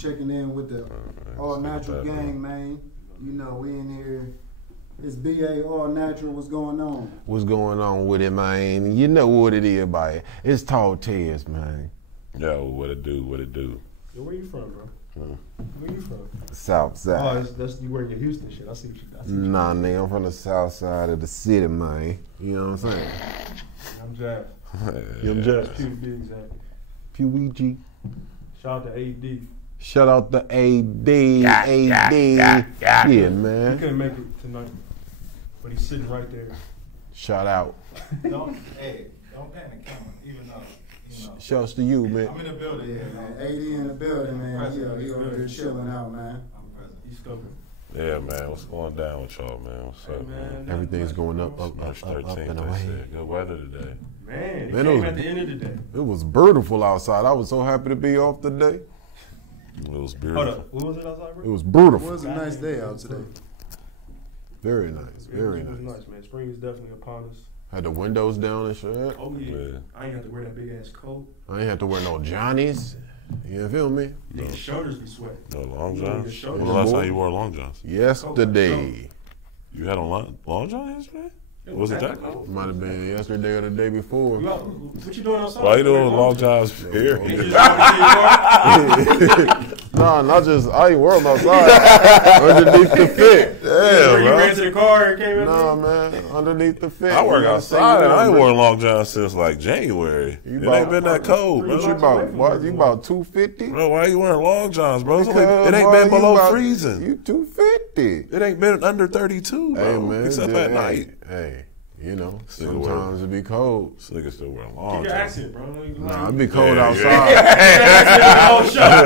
checking in with the All Natural Gang, man. You know, we in here. It's BA All Natural. What's going on? What's going on with it, man? You know what it is, boy. It's Tall Tez, man. Yo, what it do? What it do? Yo, where you from, bro? Where you from? South side. Oh, that's you wearing your Houston shit. I see what you. Nah, nigga, I'm from the south side of the city, man. You know what I'm saying? I'm Jazz. I'm Jazz. Pew to be exact. PWG. Shout out to AD. Shout out to AD. Yeah, man. He couldn't make it tonight, but he's sitting right there. Shout out. Don't panic, come on, even though. Shouts to you, man. I'm in the building. Yeah, man. AD in the building, man. He over here chilling out, man. I'm present. He's coming. Yeah, man. What's going down with y'all, man? What's up, man? Everything's going up, March 13th, and they away. said. Good weather today. Man, it Man, came at the end of the day. It was beautiful outside. I was so happy to be off today. It was beautiful. Hold up. What was it outside, bro? It was It beautiful. was a nice day out today. Very nice. Very It was nice. nice, man. Spring is definitely upon us. Had the windows down and shit. Oh, yeah. Yeah. I ain't have to wear that big ass coat. I ain't have to wear no Johnnies. You feel me? Nigga, shoulders be sweating. No long You know, johns? your shoulders- When the last time you wore long johns? Yesterday. You had on long johns yesterday? Was it that cold? Might have been yesterday or the day before. You out- What you doing outside? Why you doing long johns here? You just out to see your car? Nah, not just, I ain't wearing outside. Underneath the fit. Yeah, You bro. ran to the car and came in Nah, man, underneath the fit. I work You gotta outside stay and I ain't warm, worn long johns since like January. You It about- ain't been that cold, bro. bro. You about, what, you about 250? Bro, why you wearing long johns, bro? It's only- Because, it ain't boy, been you below about- freezing. You 250. It ain't been under 32, bro. Hey, man. Except at night. Hey, you know, Nigga sometimes it be cold. This nigga still wearing long Keep your johns. accent, bro. Nah, it be cold Yeah, outside.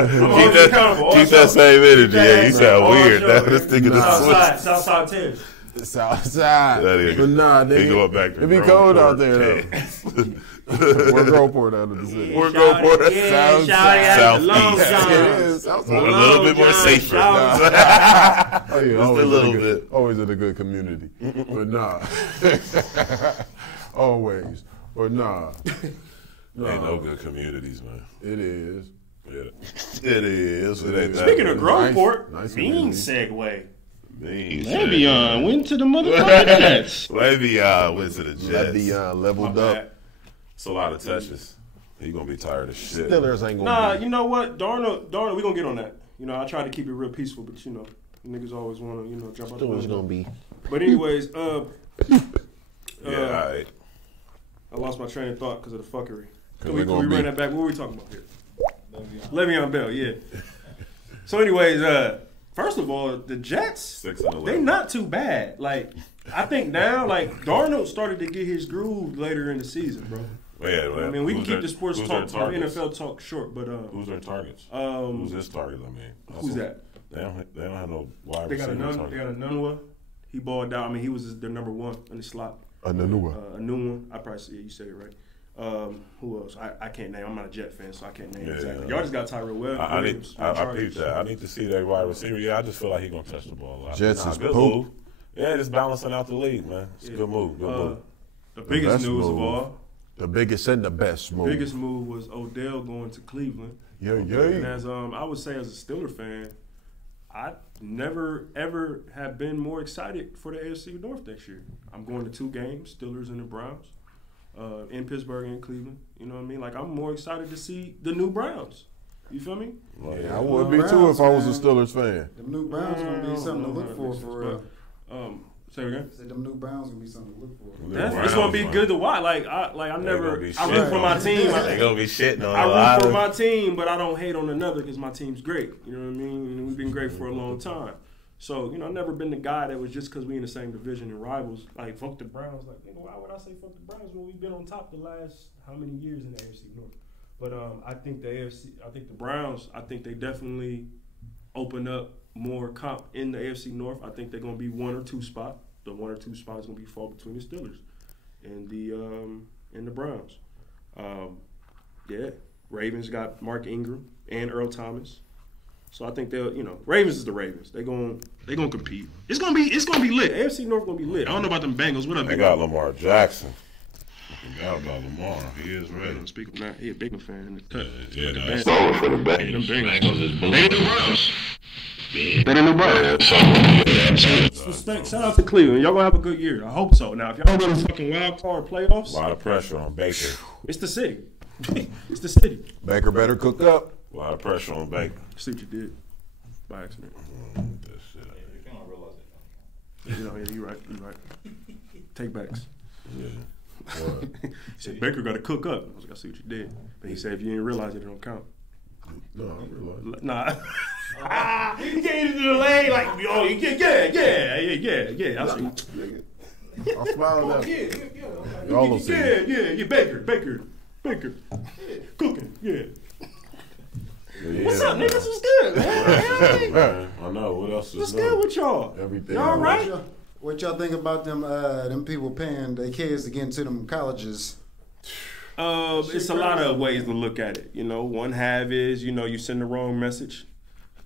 Keep that same energy. Yeah, you sound weird. This nigga just Southside 10. South side. That is. But nah, He nigga, going back to it be Grove cold Port. out there, though. We're Gulfport out of the city. We're going for it. South Southeast. South A little bit more safer. Oh, yeah, Just a always little in bit. Always in a good community. But nah. Always. But nah. Ain't no good communities, man. It is. Yeah. It is. It ain't that Speaking of good. Groveport, nice mean community. segue. Mean Le'Veon went to the motherfucking Jets. Le'Veon went to the Jets. Le'Veon leveled up. It's a lot of touches. He gonna be tired of shit. Steelers ain't Nah, gonna be. you know what? Darnold, we gonna get on that. You know, I try to keep it real peaceful, but you know, niggas always wanna, you know, jump out the Steelers window. gonna be. But anyways, Yeah, all right. I lost my train of thought because of the fuckery. Cause Can we we gonna run be- that back? What were we talking about here? Le'Veon Bell, yeah. So anyways, first of all, the Jets, 6 and 11. they not too bad. Like, I think now, like, Darnold started to get his groove later in the season, bro. Yeah, I mean, we can keep the sports who's talk, their targets? NFL talk short, but Who's their targets? Um, Who's his target? I mean, who's that? They don't have no wide They got a receiver Nun, target. they got a Nunwa. He balled out. I mean, he was their number one in the slot. A new A new one. I probably see it. You said it right. Who else? I can't name. I'm not a Jet fan, so I can't name exactly. Y'all just got Tyrell Williams. I peeped that. I need to see that wide receiver. Yeah, I just feel like he's gonna touch the ball a lot. Jets is good poop. move. Yeah, just balancing out the league, man. It's a good move. Good move. The biggest best news of move. all. The biggest and the best move. Biggest move was Odell going to Cleveland. Yeah, And yeah. as I would say, as a Steeler fan, I never ever have been more excited for the AFC North next year. I'm going to 2 games, Steelers and the Browns, in Pittsburgh and Cleveland. You know what I mean? Like, I'm more excited to see the new Browns. You feel me? Yeah, I would be too if I was a Steelers fan. Them new Browns gonna be something to look for real. Say it again. Said them new Browns gonna be something to look for. It's gonna be good to watch. Like I never, gonna be I root shit. for my team. They gonna be shitting on I a lot root for of. my team, but I don't hate on another because my team's great. You know what I mean? And we've been great for a long time. So, you know, I've never been the guy that was just because we in the same division and rivals, like, fuck the Browns. Like, nigga, why would I say fuck the Browns when we've been on top the last how many years in the AFC North? But I think the Browns, I think they definitely open up more comp in the AFC North. I think they're going to be 1 or 2 spot. The 1 or 2 spot is going to be fall between the Steelers and the Browns. Yeah, Ravens got Mark Ingram and Earl Thomas. So I think they'll, you know, Ravens is the Ravens. They gonna compete. It's gonna be lit. AFC North gonna be lit. I don't know about them Bengals. What up? They got Lamar Jackson. Forgot about Lamar. He is ready. Speak of that, he a big fan in the cut. Yeah, the that's band. for the Hey, them Bengals. Bengals. They the Browns. They the Browns. Shout out to Cleveland. Y'all gonna have a good year. I hope so. Now, if y'all go to fucking wild card playoffs, A lot of pressure on Baker. it's the city. It's the city. Baker better cook up. A lot of pressure on Baker. See what you did by accident. That shit. You don't realize it. You know, yeah, you right. You right. Take backs. Yeah. He said Baker got to cook up. I was like, I see what you did. But he said if you didn't realize it, it don't count. No, I realize. Nah. He came into the lane like, oh, yeah. I see. I'm smiling at you. Y'all will see. Yeah. Baker. Cooking, yeah. What's up, niggas? What's good, man? I know. What else is What's new? good with y'all? Everything. Y'all right? What y'all think about them people paying their kids to get into them colleges? It's a lot of ways to look at it. You know, one half is, you send the wrong message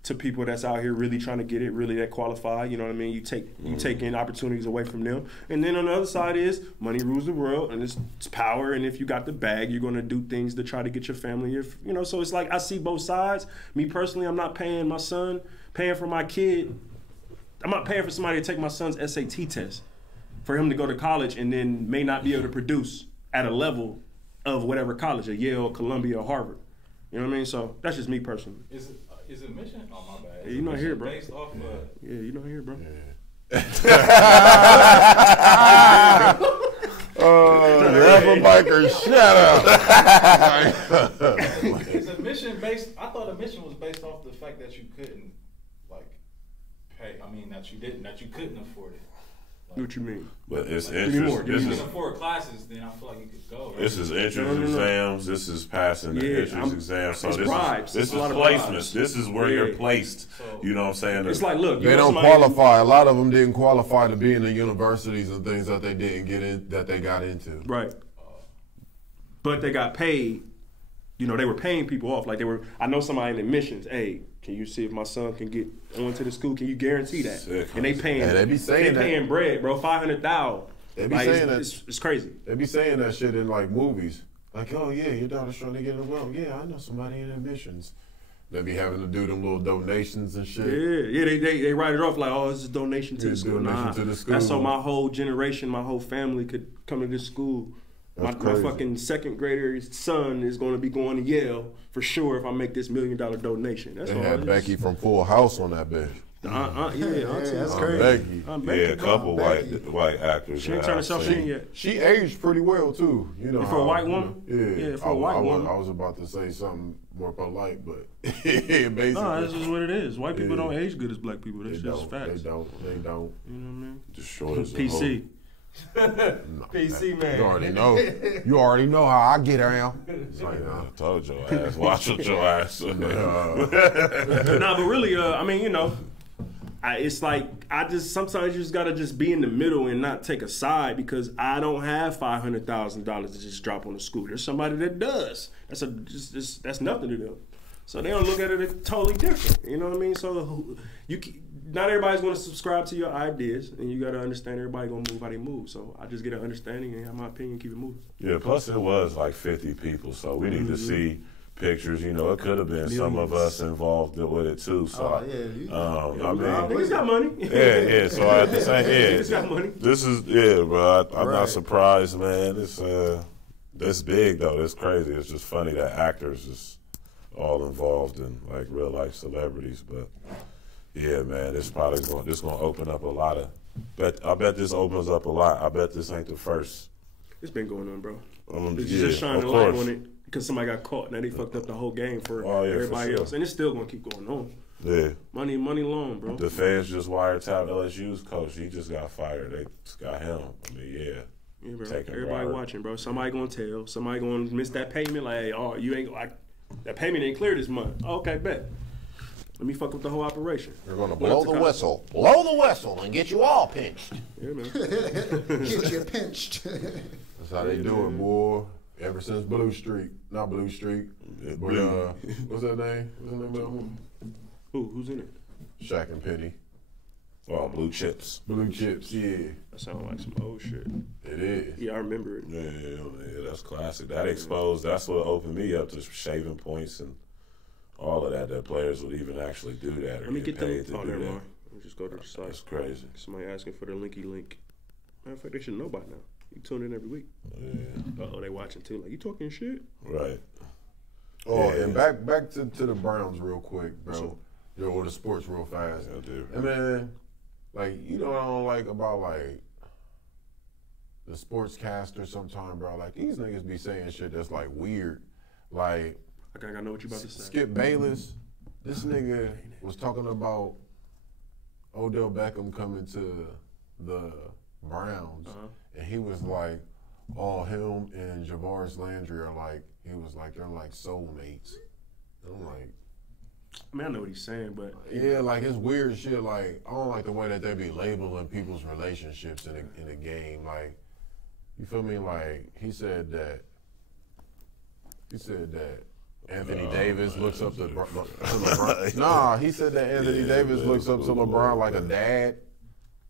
to people that's out here really trying to get it, really that qualify. You know what I mean? You take in opportunities away from them. And then on the other side is money rules the world and it's power. And if you got the bag, you're gonna do things to try to get your family. So it's like I see both sides. Me personally, I'm not paying my son, paying for my kid. I'm not paying for somebody to take my son's SAT test for him to go to college and then may not be able to produce at a level of whatever college, a Yale, Columbia, or Harvard. You know what I mean? So that's just me personally. Is it mission? Oh, my bad. Yeah, you not here, bro. Based off of... Yeah, you not here, bro. Rapper Biker, shut up. Is a mission based... I thought a mission was based off the fact that you couldn't, pay. I mean, that you couldn't afford it. What you mean? But it's Give me more, interest. give me If you This can is afford classes, then I feel like you could go. Right? this is entrance No. exams. This is passing the Yeah, entrance exams. So it's this bribes. is It's a lot of placements. bribes. This is where Yeah. you're placed. So- You know what I'm saying? It's like, look, They don't qualify. A lot of them didn't qualify to be in the universities and things that they didn't get in, that they got into. Right. But they got paid. They were paying people off. I know somebody in admissions. Hey, can you see if my son can get onto the school? Can you guarantee that? Sick. And they paying. Yeah, they be saying that. paying bread, bro. $500,000. They be saying that. It's crazy. They be saying that shit in like movies. Like, oh yeah, your daughter's trying to get in. Well, yeah, I know somebody in admissions. They be having to do them little donations and shit. Yeah. They write it off like, oh, this is a donation to Yeah, the school. donation to the school. That's so my whole generation, my whole family could come to this school. My That's crazy. fucking second grader's son is going to be going to Yale for sure if I make this $1 million donation. That's They all. had Becky from Full House on that bitch. That's Aunt crazy. Becky. Yeah, a couple white actors. She ain't that turned I've herself seen. in yet. She aged pretty well too. You know, For a white woman? Yeah, For a white woman. I was about to say something more polite, but basically, No, this is what it is. White people Yeah. don't age good as black people. That's they just don't. facts. They don't. You know what I mean? Just short as a PC. PC man. You already know. You already know how I get around. It's like, hoe. I told your ass. Watch with your ass. Nah, but really, it's like sometimes you just gotta just be in the middle and not take a side because I don't have $500,000 to just drop on the school. There's somebody that does. That's nothing to them. So they don't look at it totally different. You know what I mean? So not everybody's gonna subscribe to your ideas, and you gotta understand everybody gonna move how they move. So I just get an understanding and have my opinion, keep it moving. Yeah, plus it was like 50 people, so we need to see pictures. It could have been some of us involved with it too. So Oh, yeah. Niggas got money. yeah. So at the same, Niggas got money. this is bro. I'm Right. not surprised, man. It's big though. It's crazy. It's just funny that actors is all involved in like real life celebrities, but. Yeah, man, it's probably going to open up a lot of. I bet this opens up a lot. I bet this ain't the first. It's been going on, bro. It's Yeah, just shining of a light course. on it because somebody got caught. Now they fucked up the whole game for Oh, yeah, for everybody sure. else, and it's still gonna keep going on. Yeah, Money long, bro. the feds just wiretapped LSU's coach. He just got fired. They just got him. I mean, Yeah, bro. Taking Everybody bribe. watching, bro. Somebody gonna tell. Somebody gonna miss that payment. Like, hey, oh, you ain't like that payment ain't clear this month. Okay, bet. Let me fuck up the whole operation. They're gonna Well, blow the it's a whistle. Blow the whistle and get you all pinched. Yeah, man. Get you pinched. That's how they do it, boy. Ever since Blue Street, not Blue Street, but Blue. what's that name? What's the name of that one? Who's in it? Shaq and Penny. Oh, Blue chips. Blue chips, yeah. That sounds like some old shit. It is. Yeah, I remember it. Yeah, that's classic. That exposed. That's what opened me up to shaving points and all of that. That players would even actually do that or Let me get paid them. to Oh, do never that. mind. Let me just go to the site. That's crazy. Somebody asking for the linky link. Matter of fact, they should know by now. You tune in every week. Yeah, Oh, they watching too. Like, you talking shit? right. Oh, Yeah. and back to the Browns real quick, bro. Or the sports real fast. Yeah, dude. And man, like, you know what I don't like about like the sportscasters sometimes, bro? Like, these niggas be saying shit that's like weird. Like, I think I know what you about to say. Skip Bayless, this nigga was talking about Odell Beckham coming to the Browns, and he was like, oh, him and Javaris Landry are like, he was like, they're like soulmates. And I'm like, I mean, I know what he's saying, but yeah, like it's weird shit. Like, I don't like the way that they be labeling people's relationships in the game. Like, you feel me? Like, he said that Anthony Davis looks up to LeBron. Nah, he said that Anthony Davis looks up to LeBron like a dad.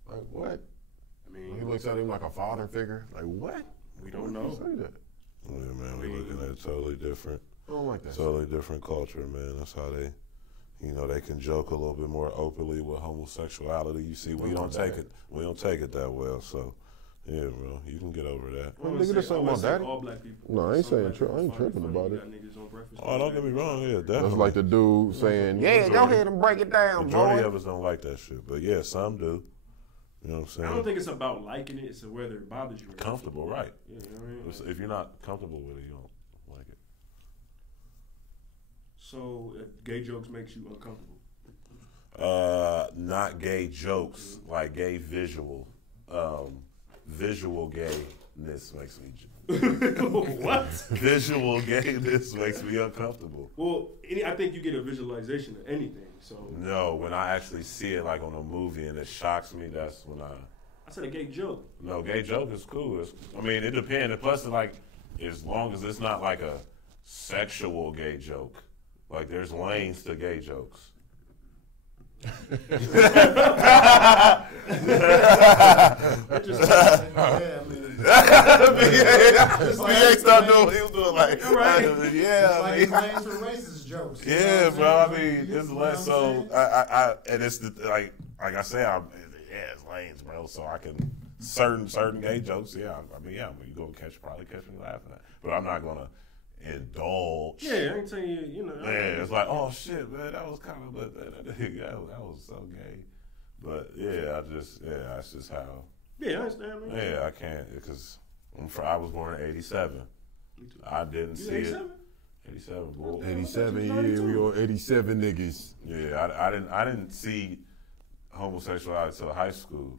Like, what? I mean, He looks at him like a father figure. Like, what? we don't know. Say that. Yeah, man, we're looking at totally different. I don't like that. Totally different culture, man. That's how they, they can joke a little bit more openly with homosexuality. You see, we don't take it that well. So, yeah, bro, you can get over that. Well, nigga, this ain't my daddy. All black people. No, I ain't Some saying black tri- I people ain't find tripping funny. about You it. got niggas on Breakfast Oh, don't get me wrong, yeah, definitely. That's like the dude saying, yeah, go ahead and break it down, Majority boy. of us don't like that shit, but yeah, some do. You know what I'm saying? I don't think it's about liking it. It's whether it bothers you. Or not. Comfortable, right? Yeah, you know what I mean? If you're not comfortable with it, you don't like it. So, gay jokes makes you uncomfortable. Not gay jokes, like gay visual. Visual gayness makes me. What? Visual gayness makes me uncomfortable. Well, I think you get a visualization of anything. So No, when I actually see it like on a movie and it shocks me, that's when I said a gay joke. No, gay joke is cool. I mean, it depends. And plus, like, as long as it's not like a sexual gay joke. Like, there's lanes to gay jokes. BA stopped doing what he was doing, like, yeah, Like I it's mean, lanes for racist jokes. You know yeah, what I'm bro. I saying? mean, You it's know what less I'm so. saying? And it's like I say, it's lanes, bro. So I can certain gay jokes. Yeah, I mean, you go probably catch me laughing at, but I'm not gonna indulge. Yeah, I ain't telling you. You know. Yeah, it's like, oh shit, man, that was kind of, that was so gay. But yeah, that's just how. Yeah, I understand, man. Yeah, I can't because I was born in '87. I didn't see 87? it. 87, boy. 87, yeah, we all 87 niggas. Yeah, I didn't see homosexuality till high school,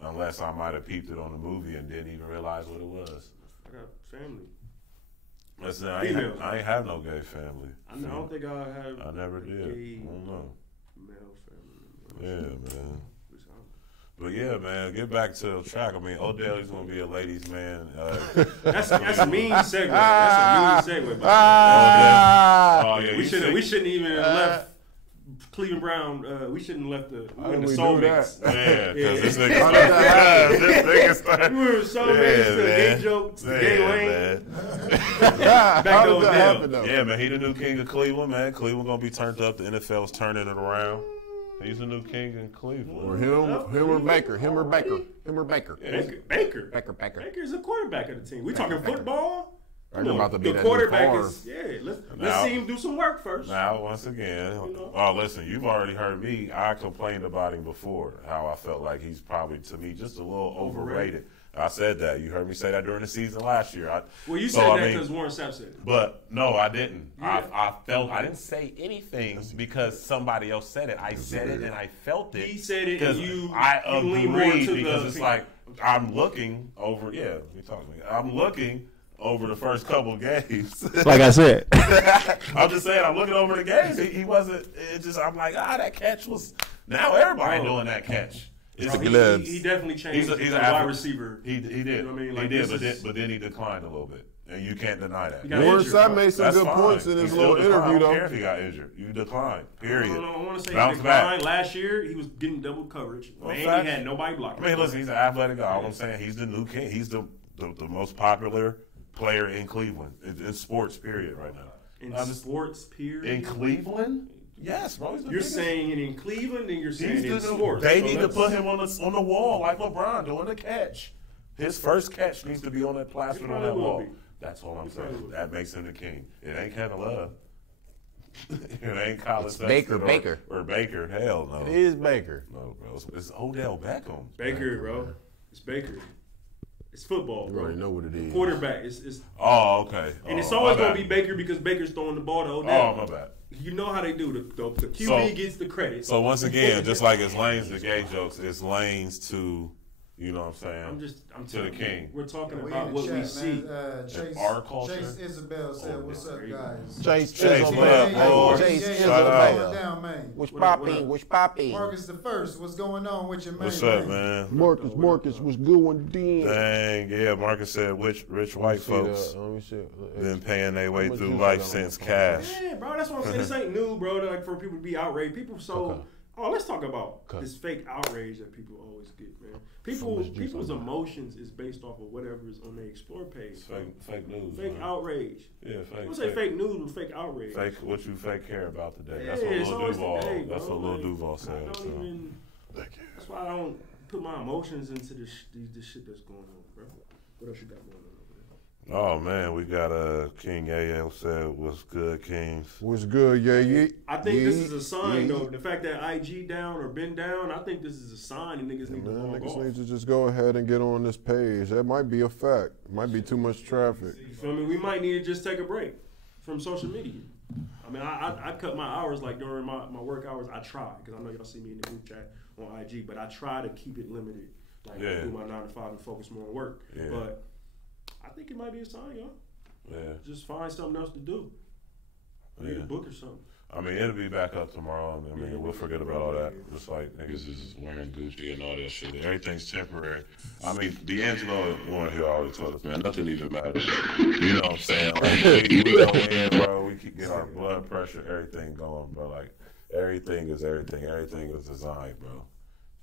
unless I might have peeped it on the movie and didn't even realize what it was. I got family. Listen, Female. I ain't have no gay family. I don't think I have. I never did. Gay I don't know. male family. Yeah, man. But yeah, man, get back to the track. I mean, Odell's gonna be a ladies' man. That's a mean segue. That's a mean segue. Oh yeah, We shouldn't even left Cleveland Brown. We shouldn't left the soulmates. Yeah, because this nigga started. We were soulmates to gay jokes, to gay lane. Back How to did that Odell. happen, though? Yeah, man, he the new king of Cleveland, man. Cleveland gonna be turned up. The NFL's turning it around. He's the new king in Cleveland. Or him or Baker. Baker. Baker's a quarterback of the team. We talking football. Baker about to be the that new quarterback Favre. is let's Now- see him do some work first. Now, once again, oh, listen, you've already heard me. I complained about him before, how I felt like he's probably, to me, just a little overrated. I said that. You heard me say that during the season last year. Well, you said that because Warren Sapp said it. But no, I didn't. Yeah. I didn't say anything because somebody else said it. I said it and I felt it. He said it, and you agreed lean more to because the it's people. like I'm looking over. Yeah, you talking to me. I'm looking over the first couple of games. Like I said. I'm just saying, I'm looking over the games. He wasn't. It just I'm like, that catch was. Now everybody doing that catch. It's He definitely changed. He's He's a a wide receiver. He did. You know what I mean? He Like, did, this is- but then he declined a little bit. And you can't deny that. Warren Sapp made some good points in his little interview, I don't though. care if he got injured. You decline. Period. I want to say Bounce he back. declined. Last year, he was getting double coverage. Well, And facts. he had nobody blocking. I mean, listen, he's an athletic guy. All I'm saying, he's the new king. He's the most popular player in Cleveland. In sports, period, right now. In sports, period. In Cleveland? Yes, bro. He's the You're biggest. saying it in Cleveland, and you're saying He's in the new- sports. They So need to let's- put him on the wall like LeBron doing the catch. His first catch needs to be on that plastered on that probably will wall. be. That's all I'm probably saying. will. That makes him the king. It ain't Kevin Love. It ain't Colin Baker, Sexton Baker. or Baker. Hell no. It is Baker. No, bro. It's Odell Beckham. Baker, bro. It's Baker. It's football, You bro. already know what it is. Quarterback. It's Oh, okay. and it's Oh, always my going bad. to be Baker because Baker's throwing the ball to Oh, Odell. my bad. You know how they do. The QB So- gets the credit. So once again, just like it's lanes to gay jokes, it's lanes to, you know what I'm saying? I'm to the telling you, king. we're talking We about in what the we chat, see. man. Chase, Our culture. Chase Isabel said, "What's up, guys?" Chase Chase, what Isabel. up, boy? Chase Yeah, Shout what's out. going down, man? Which What up, what popping? up? Which popping? Marcus the First, what's going on with your man? What's up, man? Marcus was good one then. Dang, yeah, Marcus said rich white folks Let me see. been paying their way much through you life got on since that cash. Yeah, bro, that's what I'm saying. This ain't new, bro. Like for people to be outraged, people so. Okay. Oh, let's talk about Okay. this fake outrage that people always get, man. much juice People's on that? emotions is based off of whatever is on their Explore page. It's fake news. Fake man. outrage. Yeah, I fake. don't say fake news, but fake outrage. Fake what you fake care about today. Yeah, That's what it's Lil always Duval. today, That's bro. what Lil Like, Duval I said. don't So. even. Thank you. That's why I don't put my emotions into this shit that's going on, bro. What else you got going on over there? Oh man, we got King AL said, "What's good, Kings?" What's good, yeah. I think this yeah, is a sign, yeah. though. The fact that IG down or been down, I think this is a sign that niggas need to Man, log niggas off. need to just go ahead and get on this page. That might be a fact. Might be too much traffic. You feel me? We might need to just take a break from social media. I mean, I cut my hours, like during my work hours, I try, because I know y'all see me in the group chat on IG, but I try to keep it limited. Like, Yeah. do my 9 to 5 and focus more on work. Yeah. But I think it might be a sign, y'all. Yeah, Just find something else to do. Read Yeah. a book or something. I mean it'll be back up tomorrow. I mean we'll forget about all that. Just like niggas is wearing Gucci and all that shit. Everything's temporary. I mean D'Angelo and Warren here always told us, man, nothing even matters. You know what I'm saying? Like, we go in, bro. We keep getting our blood pressure, everything going, bro. Like everything is everything. Everything is designed, bro.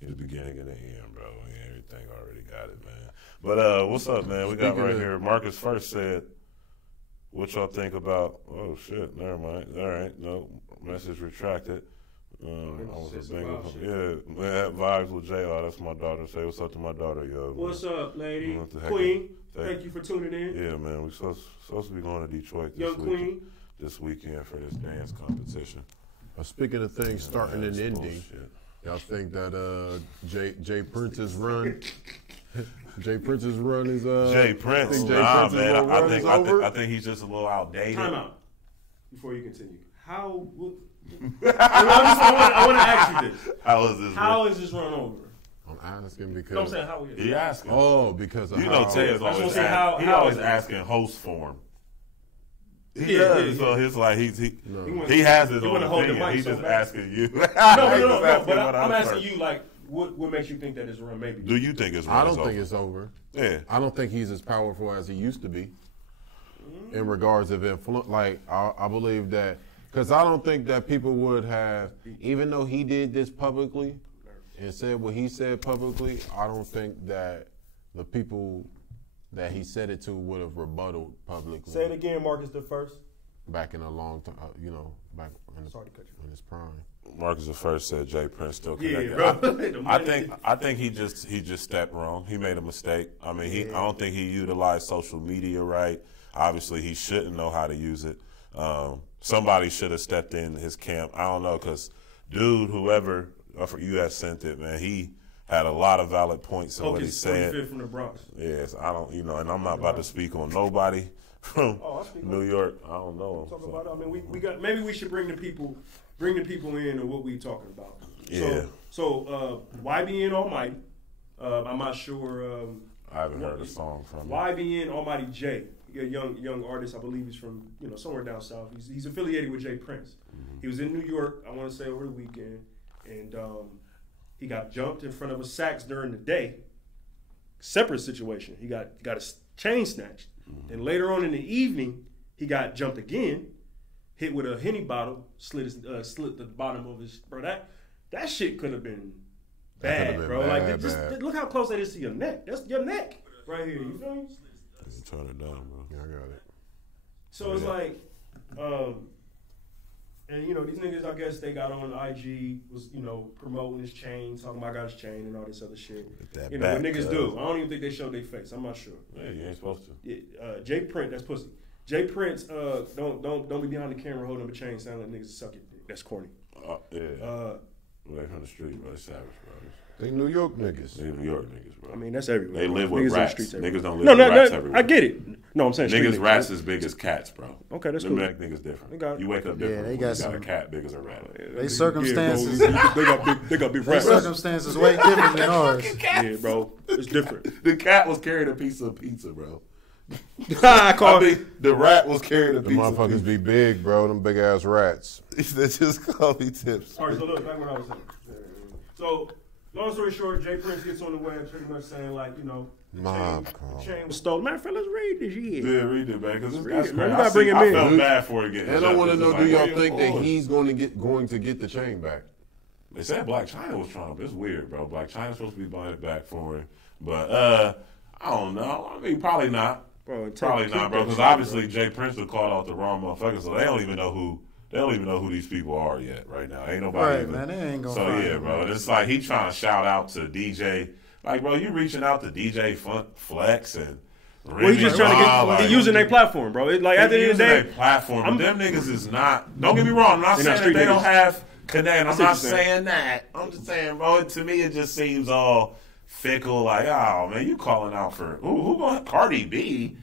In the beginning and the end, bro. And everything already got it, man. But what's up, man? We got Speaking right of- here. Marcus first said, "What y'all think about?" Oh shit, never mind. All right, no message retracted. I was It's a bingo. about shit. Yeah, man, vibes with JR. That's my daughter. Say what's up to my daughter, yo. What's up, lady? What the heck? Queen, Thank- thank you for tuning in. Yeah, man. We supposed to be going to Detroit this Young Queen. this weekend for this dance competition. Speaking of things starting and That's ending, bullshit. y'all think that Jay Prince's run, Jay Prince's run is Jay Prince, think Jay nah, Prince's man. little run is over? I think he's just a little outdated. Time out before you continue. I want to ask you this. How is this? How is this run over? I'm asking You know what I'm because saying? How is He asking. oh, because of You know, how, Ted's I just always, wanna see how always is it? asking host for him. He Yeah, does. yeah, So yeah. it's like he No. he has his You own wanna hold the opinion. mic He's so just bad. asking you. No, He's just asking but what I'm I asking heard. you, like, what makes you think that this run maybe? Do you think it's? I don't think it's over. Yeah. I don't think he's as powerful as he used to be in regards of influence. Like, I believe that, because I don't think that people would have, even though he did this publicly and said what he said publicly, I don't think that the people that he said it to would have rebutted publicly Say it again, Marcus the First. back in a long time, back in, Sorry to cut you. in his prime. Marcus the first said Jay Prince still Yeah, connected. bro. I think he just stepped wrong. He made a mistake. I mean, I don't think he utilized social media right. Obviously, he shouldn't know how to use it. Somebody should have stepped in his camp. I don't know, because dude, whoever you had sent it, man, he had a lot of valid points in what he Focus said. 45th from the Bronx. Yes, I don't, and I'm not about to speak on nobody from Oh, I speak on- New York. I don't know. Talk about it. I mean, we got. Maybe we should bring the people in on what we talking about. Yeah. So YBN Almighty. I'm not sure. I haven't heard a song from him. YBN Almighty J, a young artist. I believe he's from somewhere down south. He's affiliated with Jay Prince. He was in New York, I want to say over the weekend, and he got jumped in front of a Saks during the day. Separate situation. He got his chain snatched. Then later on in the evening, he got jumped again, hit with a Henny bottle, slit the bottom of his, bro. That shit could have been bad, bro. Like, look how close that is to your neck. That's your neck right here. You feel me? Turn it down, bro. Yeah, I got it. So it's like, and you know, these niggas, I guess they got on IG, was, you know, promoting his chain, talking about I got his chain and all this other shit. That you know what niggas do. I don't even think they showed their face. I'm not sure. Yeah, you ain't supposed to. Yeah, Jay Prince, that's pussy. Jay Prince, don't be behind the camera holding up a chain, sound like niggas suck it. That's corny. Yeah. Right from the street, bro. It's savage, bro. They New York niggas. They New York niggas, bro. I mean, that's everywhere. They live niggas with rats. In the streets Niggas don't live no, with rats everywhere. I get it. No, I'm saying niggas street rats as big as cats, bro. Okay, that's Them cool. niggas different. They got- You wake up different. they when got you some- got a cat big as a rat. They circumstances. They got big Their rats. circumstances way different than ours. Yeah, bro. It's different. The cat was carrying a piece of pizza, bro. I mean, the rat was carrying a The piece of motherfuckers pizza. be big, bro. Them big ass rats. They just call me tips. All right, so look, back what I was saying. So, long story short, Jay Prince gets on the web pretty much saying, like, you know, Mob the call. chain was stolen. Matter of fact, let's read this shit. Yeah, read it, man, because Read that's it, crazy. man. You gotta bring him I in. felt bad for it getting And I want to know, do y'all think that he? he's going to get the chain back? They said Black China was trying, but it's weird, bro. Black China's supposed to be buying it back for him. But, I don't know. I mean, probably not. Bro, Probably not, bro, because obviously Jay Prince have called out the wrong motherfuckers, so they don't even know who these people are yet right now. Ain't nobody Right, even. man, they ain't gonna So find yeah, them, bro, man. it's like he trying to shout out to DJ. Like, bro, you reaching out to DJ Flex and. Well, he's just trying to get, he using their platform, bro. It, like, at the end of the day, platform. But them niggas is not. Don't get me wrong. I'm not They're saying not that street they don't niggas. have connect. I'm what not you're saying. saying that. I'm just saying, bro. To me, it just seems all fickle. Like, oh man, you calling out for who going Cardi B?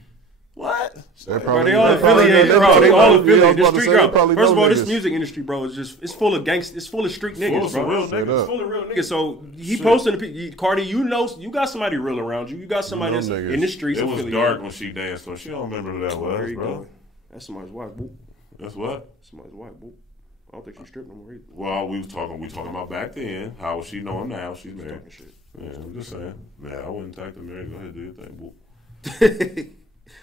What? bro, they all affiliated, bro. They all affiliated. The street, bro. First of all, this music industry, bro, is just, it's full of gangsters. It's full of street niggas, Full of some bro. real Straight niggas. up. Full of real niggas. So he posting the Cardi, you know, you got somebody real around you. You got somebody that's niggas. in the streets. It was affiliated. dark when she danced, so she don't remember who that was, There you bro. go. That's somebody's wife, boo. That's what? Somebody's wife, boo. I don't think she's stripped no more either. Well, we talking about back then. How would she know him now? She's married. Talking shit. Yeah, I'm just saying. Man, I wouldn't take the married. Go ahead, do your thing, boo.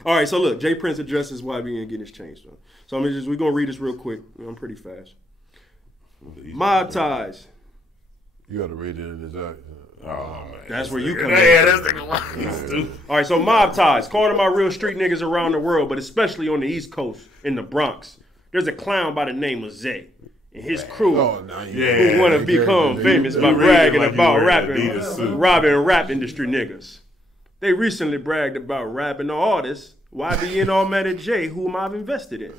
All right, so look, Jay Prince addresses why we ain't getting his change, so. So we're gonna read this real quick. I'm pretty fast. Mob ties. You got to read it in his eye. Oh, man. That's where you come Yeah, in. this nigga stupid. All right, so mob ties. Call to my real street niggas around the world, but especially on the East Coast in the Bronx. There's a clown by the name of Zay and his crew who want to become famous by You read it bragging like you about wear an rapping, Adidas suit. robbing rap industry niggas. They recently bragged about rapping the artist YBN Automatic J, whom I've invested in.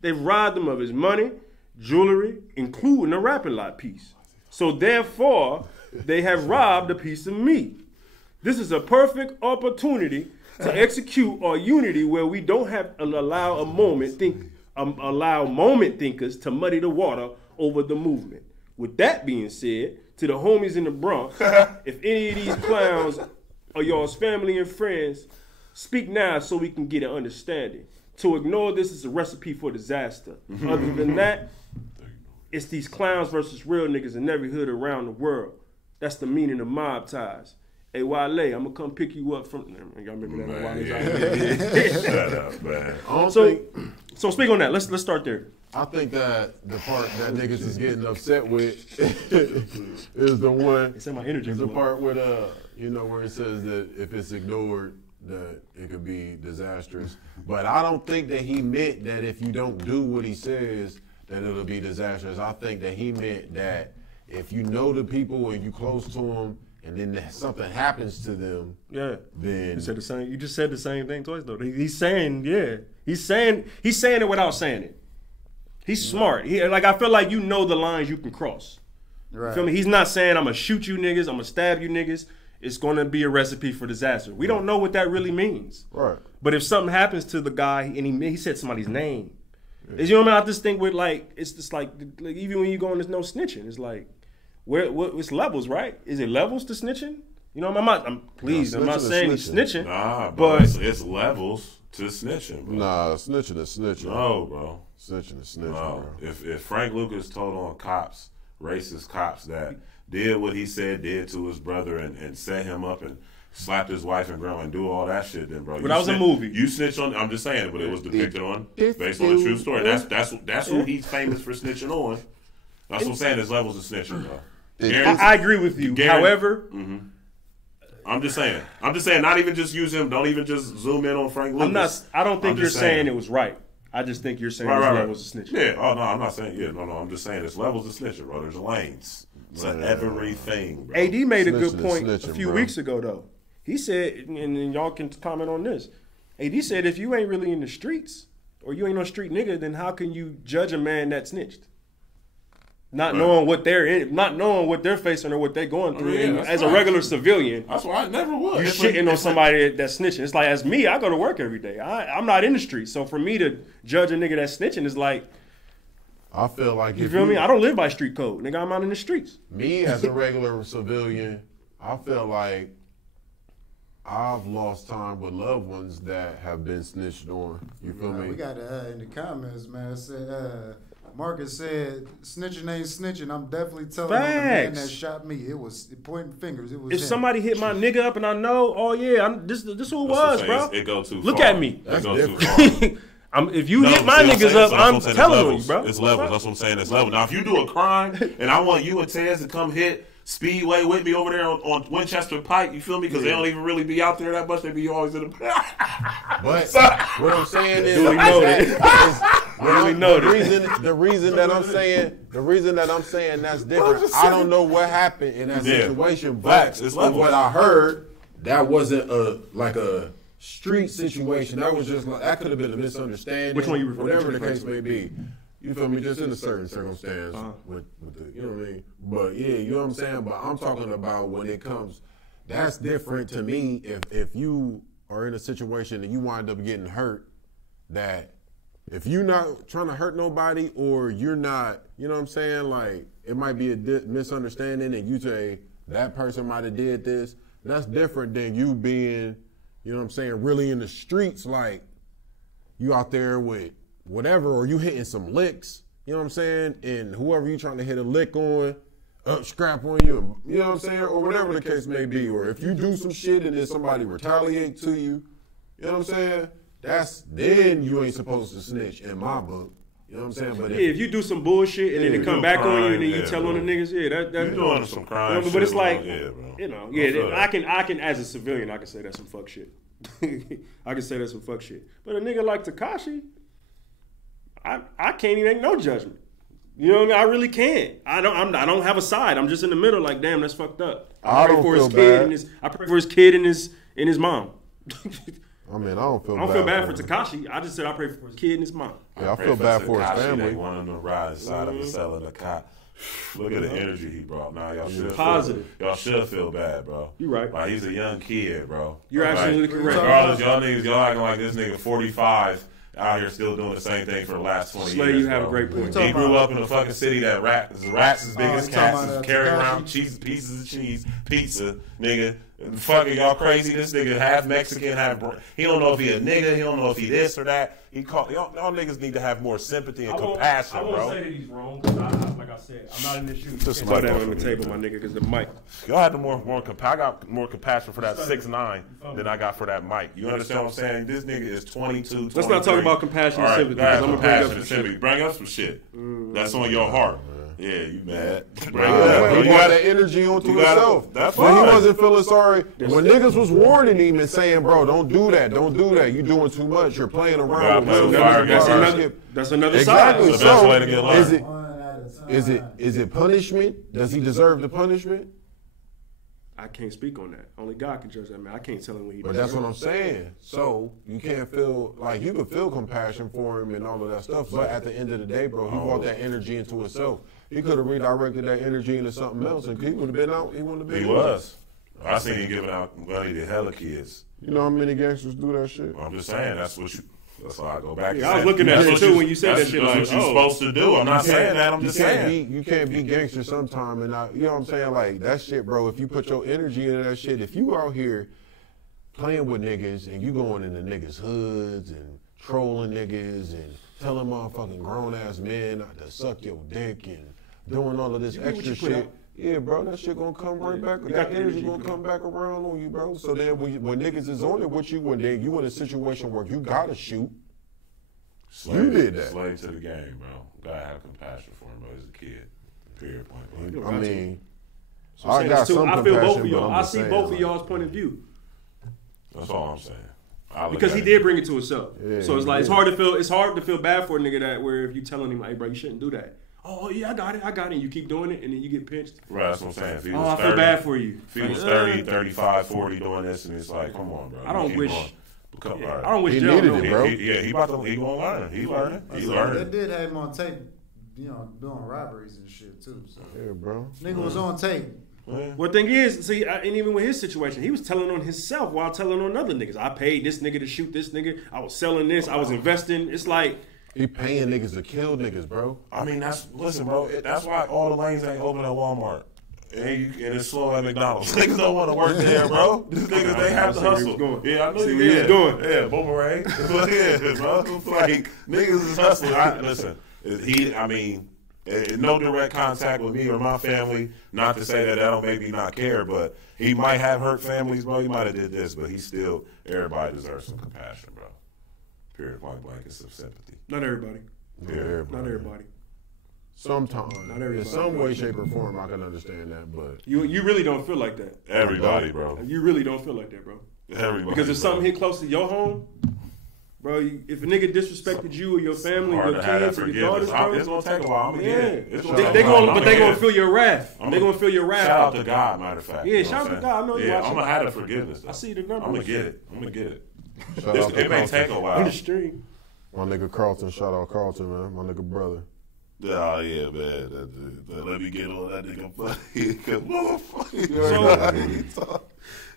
They've robbed him of his money, jewelry, including a rapping lot piece. So therefore, they have robbed a piece of me. This is a perfect opportunity to execute our unity where we don't have allow moment thinkers to muddy the water over the movement. With that being said, to the homies in the Bronx, if any of these clowns are y'all's family and friends, speak now so we can get an understanding. To ignore this is a recipe for disaster. Other than that, it's these clowns versus real niggas in every hood around the world. That's the meaning of mob ties. Hey, Wale, I'm gonna come pick you up from. Y'all remember that? Man, Wale's out. Shut up, man. I don't think. So speak on that. Let's start there. I think that the part that niggas is getting upset with is the one. It's in my energy. Is the part where where it says that if it's ignored, that it could be disastrous. But I don't think that he meant that if you don't do what he says, that it'll be disastrous. I think that he meant that if you know the people and you close to them, and then something happens to them, Yeah. then You said the same. You just said the same thing twice though. He's saying, yeah. He's saying it without saying it. He's smart. I feel like you know the lines you can cross. Right. You feel me? He's not saying I'm gonna shoot you niggas, I'm gonna stab you niggas. It's gonna be a recipe for disaster. We don't know what that really means. right. But if something happens to the guy and he said somebody's name, you know what I mean? I just think with it's just like even when you go on this no snitching, it's like it's levels, right? Is it levels to snitching? You know, I'm not snitching saying is he's snitching. snitching. Nah, but it's levels to snitching, bro. Nah, snitching is snitching. No, bro. Snitching is snitching, No. bro. If Frank Lucas told on racist cops that did what he said did to his brother and set him up and slapped his wife and grandma and do all that shit, then, bro. But that was a movie. You snitch on. I'm just saying, but it was depicted on based on a true story. That's who he's famous for snitching on. That's what I'm saying. There's levels of snitching, bro. I agree with you. However, I'm just saying. Not even just use him. Don't even just zoom in on Frank Lucas. I don't think you're saying it was right. I just think you're saying there's levels of snitching. Yeah. Oh no, I'm not saying. Yeah. No. I'm just saying there's levels of snitching, bro. There's lanes. It's everything, bro. AD made a good point a few weeks ago, though. He said, and y'all can comment on this. AD said, if you ain't really in the streets or you ain't no street nigga, then how can you judge a man that snitched? Not knowing what they're facing or what they're going through. And as a regular civilian, that's why I never would. You're shitting on somebody that's snitching. It's like, as me, I go to work every day. I'm not in the streets. So for me to judge a nigga that's snitching is like, I feel like you feel me? I don't live by street code. Nigga, I'm out in the streets. Me as a regular civilian, I feel like I've lost time with loved ones that have been snitched on. You feel me? We got in the comments, man. Said Marcus said, "Snitching ain't snitching." I'm definitely telling on the man that shot me. It was pointing fingers. It was. If somebody hit my nigga up and I know, oh yeah, this who it was, bro. It go too far. Look at me. It go too far. If you hit my niggas up, I'm telling on you, bro. It's levels. That's what I'm saying. It's levels. Now, if you do a crime and I want you and Tez to come hit Speedway with me over there on Winchester Pike, you feel me? Because they don't even really be out there that much. They be always in the. But what I'm saying is, the reason that I'm saying that's different. I don't know what happened in that situation, but from what I heard, that wasn't a street situation. That was just that could have been a misunderstanding. Which one you refer to? Whatever the case may be. You feel me? Just in a certain circumstance with the, you know what I mean? But yeah, you know what I'm saying? But I'm talking about when it comes, that's different to me if you are in a situation and you wind up getting hurt, that if you're not trying to hurt nobody or you're not, you know what I'm saying? Like, it might be a misunderstanding and you say that person might have did this. That's different than you being, you know what I'm saying, really in the streets, like you out there with whatever, or you hitting some licks, you know what I'm saying, and whoever you trying to hit a lick on, scrap on you, you know what I'm saying, or whatever the case may be, or if you do some shit and then somebody retaliate to you, you know what I'm saying, then you ain't supposed to snitch in my book. You know what I'm saying? But if you do some bullshit and then it come back on you and then you tell on the niggas, that's you doing some crime. But it's like, bro. I can as a civilian, I can say that's some fuck shit. I can say that's some fuck shit. But a nigga like Tekashi, I can't even make no judgment. You know what I mean? I really can't. I don't have a side. I'm just in the middle. Like, damn, that's fucked up. I pray for his kid and his mom. I mean, I don't feel bad for Tekashi. I just said I pray for his kid and his mom. Yeah, I feel bad for his family. They want him to ride inside of a cell in a cot. Look at the energy he brought. Now y'all should y'all should feel bad, bro. You right. Like, he's a young kid, bro. You're absolutely correct. Regardless, y'all acting like this nigga 45 out here still doing the same thing for the last 20 years. You have a great point. He grew up in a fucking city that rats as big as cats, carry around pieces of cheese, pizza, nigga. Fucking y'all crazy. This nigga half Mexican, he don't know if he a nigga, he don't know if he this or that. Y'all niggas need to have more sympathy and compassion, bro. I won't say that he's wrong, because like I said, I'm not in this shoes. Just put that on the table, my nigga, because the mic. Y'all had I got more compassion for that 6'9" than I got for that mic. You understand what I'm saying? This nigga is 22, 23. Let's not talk about compassion and sympathy. I'm gonna bring up some shit. Bring up some shit. That's on your heart. Yeah, you mad. He got that energy onto himself. That's fine. When he wasn't feeling sorry. When niggas was warning him and saying, bro, don't do that. You doing too much. You're playing around with That's another exactly. side. That's the best way to get life. Is it punishment? Does he deserve the punishment? I can't speak on that. Only God can judge that man. I can't tell him what he does. But that's what I'm saying. So you can't feel like you can feel compassion for him and all of that stuff. But at the end of the day, bro, he brought that energy into himself. He could have redirected that energy into something else, and he would have been out. He wouldn't have been. He was. I seen him giving out money to hella kids. You know how many gangsters do that shit? I'm just saying that's why I go back. I was looking at it too when you said that shit. That's what you're supposed to do. I'm not saying that. I'm just saying you can't be gangster sometime, and you know what I'm saying? Like that shit, bro. If you put your energy into that shit, if you out here playing with niggas and you going into niggas' hoods and trolling niggas and telling motherfucking grown ass men not to suck your dick and doing all of this extra shit, Yeah, bro, that shit gonna come right back. That energy gonna come back around on you, bro. So then when niggas is on it with you, when you in a situation where you gotta shoot, you did that. Slave to the game, bro. Gotta have compassion for him, bro. He's a kid. Period. Point blank. I mean, So I got some I feel both of compassion, y'all. but I I'm see just both saying, of y'all's point of view. That's all I'm saying. Because he did bring it to himself. Yeah, so it's like it's hard to feel bad for a nigga that where if you telling him, hey bro, you shouldn't do that. Oh yeah, I got it, and you keep doing it and then you get pinched. Right, that's what I'm saying. If he was I 30, feel bad for you. If he was 30, 35, 40 doing this and it's like, come on, bro. I don't wish He Joe needed knew. it, bro. He gonna learn. He learning. They did have him on tape, doing robberies and shit too. So. Yeah, bro. Nigga was on tape. Well, thing is, see, and even with his situation, he was telling on himself while telling on other niggas. I paid this nigga to shoot this nigga. I was selling this. I was investing. It's like he paying niggas to kill niggas, bro. I mean, listen, bro. That's why all the lanes ain't open at Walmart. And it's slow at McDonald's. Niggas don't want to work there, bro. These niggas, they have to hustle. Yeah, I knew he was going. Yeah, boomerang. Yeah, bro. Like, niggas is hustling. Listen, no direct contact with me or my family. Not to say that don't make me not care, but he might have hurt families, bro. He might have did this, but everybody deserves some compassion, bro. Period, point blank, and some sympathy. Not everybody. Yeah, Not everybody. Sometimes, Not everybody. in some way, shape, or form, I can understand that, but You really don't feel like that. Everybody, bro. You really don't feel like that, bro. Everybody. Because if something hit close to your home, bro, if a nigga disrespected you or your family, hard your to have kids, that or your daughters, bro, it's gonna take a while. I'm gonna get it. It's gonna they take a while. gonna, but they gonna feel your wrath. They gonna feel your wrath. Shout out to God, matter of fact. Yeah, shout out to God. I know you Yeah, watching. I'm gonna have the forgiveness. Though. I see the number. I'm gonna get it. shout out to It may Carlton. take a on while. the stream. My nigga Carlton, shout out Carlton, man. My nigga brother. Oh yeah, man. Let me get on that nigga funny.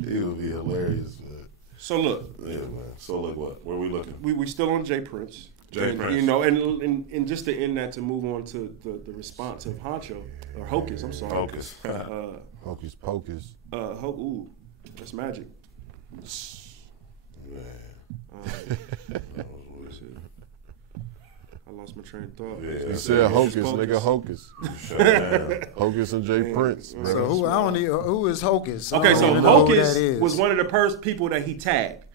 He would be hilarious, man. So look. Yeah, man. So look what? Where we looking? We still on Jay Prince. Prince. You know, and just to end that, to move on to the response of Honcho or Hocus. I'm sorry. Focus. Hocus pocus. Ooh, that's magic. Man. I lost my train of thought. Yeah. He said hocus, Focus. nigga, hocus. Shut down. Hocus and Jay Prince, bro. So who is Hocus? Okay, so I don't know who Hocus that is. was one of the first people that he tagged.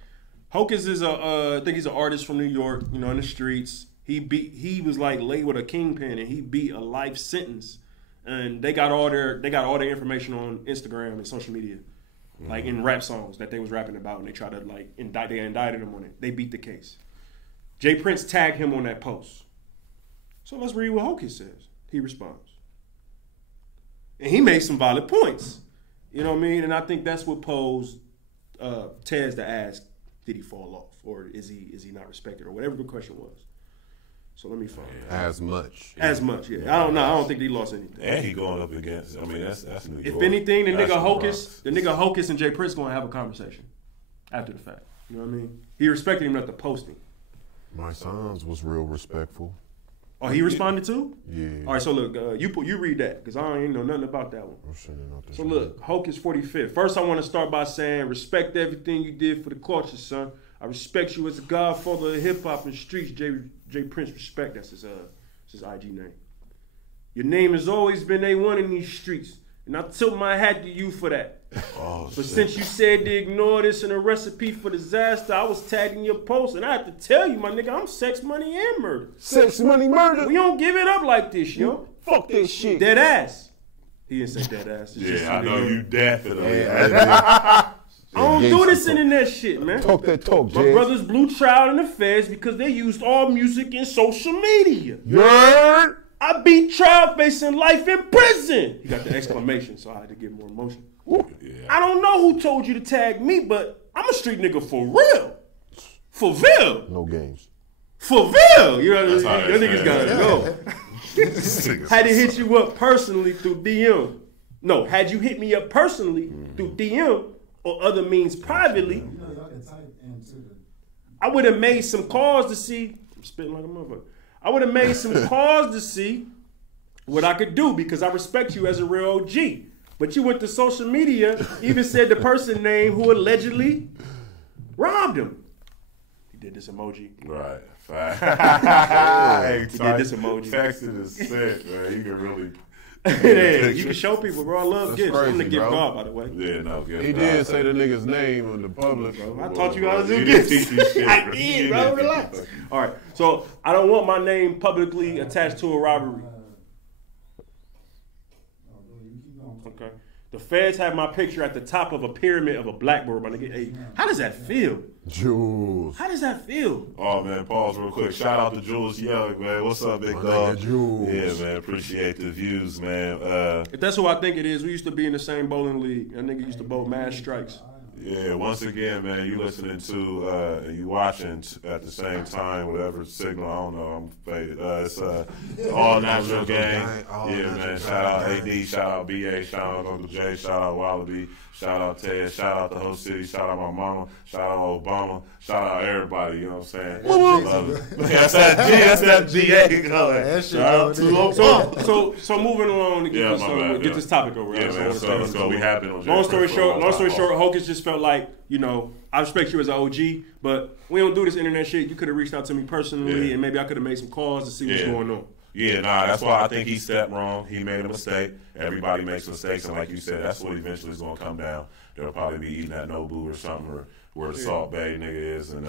Hocus is I think he's an artist from New York, you know, in the streets. He was like laid with a kingpin and he beat a life sentence. And they got all their information on Instagram and social media. Like in rap songs that they was rapping about, and they tried to like they indicted him on it. They beat the case. Jay Prince tagged him on that post. So let's read what Hocus says. He responds. And he made some valid points. You know what I mean? And I think that's what posed Tez to ask, did he fall off? Or is he not respected? Or whatever the question was. So let me find it. As much. As much, yeah. I don't know. I don't think he lost anything. And he going up against. I mean, that's New York. If anything, the That's nigga Hocus and Jay Prince gonna have a conversation after the fact. You know what I mean? He respected him at the posting. My sons was real respectful. Oh, he responded too? Yeah. All right, so look, you read that because I don't even know nothing about that one. I'm sending out this So look, Hocus 45th. First, I want to start by saying respect everything you did for the culture, son. I respect you as a godfather of hip hop and streets. Jay Prince respect. That's his IG name. Your name has always been A1 in these streets, and I tilt my hat to you for that. Oh, But since you said to ignore this and a recipe for disaster, I was tagging your post, and I have to tell you, my nigga, I'm sex, money, and murder. Sex, money, murder. We don't give it up like this, yo. Fuck that shit. Dead ass. He didn't say dead ass. It's just, Yeah, I know you definitely. I don't do this internet shit, man. Talk that talk, My Jay. brothers blew trial in the feds because they used all music and social media. Nerd. I beat trial facing life in prison. He got the exclamation, so I had to get more emotion. Yeah. I don't know who told you to tag me, but I'm a street nigga for real. For real. No games. For real. You know what That's how I mean? Your it niggas is. gotta go. Had to hit you up personally through DM. No, had you hit me up personally through DM or other means privately, You know, y'all can type into the. I would have made some calls to see. I'm spitting like a motherfucker. I would have made some calls to see what I could do because I respect you as a real OG. But you went to social media, even said the person name who allegedly robbed him. He did this emoji. Right. He did this emoji. Texting is sick, man. You can really Yeah, you can show people, bro. I love That's gifts. I'm crazy, the gift bro. god, by the way. Yeah, no. He did say the nigga's name in the public. I taught you how to do You gifts. didn't teach me shit, I bro. did, You bro. didn't teach Relax. me. All right, so I don't want my name publicly attached to a robbery. Okay. The feds have my picture at the top of a pyramid of a blackboard, my nigga. Hey, how does that feel? Jules. How does that feel? Oh man, pause real quick. Shout out to Jules Young, man. What's up, big My dog? nigga Jules. Yeah, man. Appreciate the views, man. If that's who I think it is, we used to be in the same bowling league. That nigga used to bowl mad strikes. Yeah, once again, man, you listening to and you watching at the same time, whatever signal, I don't know, I'm faded. It's All Natural Gang. All Yeah, Natural man, shout out Gang. AD, shout out BA, shout out Uncle J, shout out Wallaby, shout out Ted, shout out the whole city, shout out my mama, shout out Obama, shout out everybody, you know what I'm saying? That's that GA color. That shit Shout out to going Obama. So moving along to get, Yeah, this, my bad, get yeah. this topic over. Yeah, Right? man, so it's going to be happening on Long story J. Prince for a short, long time. Hocus just felt like, you know, I respect you as an OG, but we don't do this internet shit. You could have reached out to me personally, Yeah. and maybe I could have made some calls to see what's Yeah. going on. Yeah, nah, that's why I think he stepped wrong. He made a mistake. Everybody makes mistakes, and like you said, that's what eventually is going to come down. They'll probably be eating at Nobu or something, or where the Salt Bay nigga is, and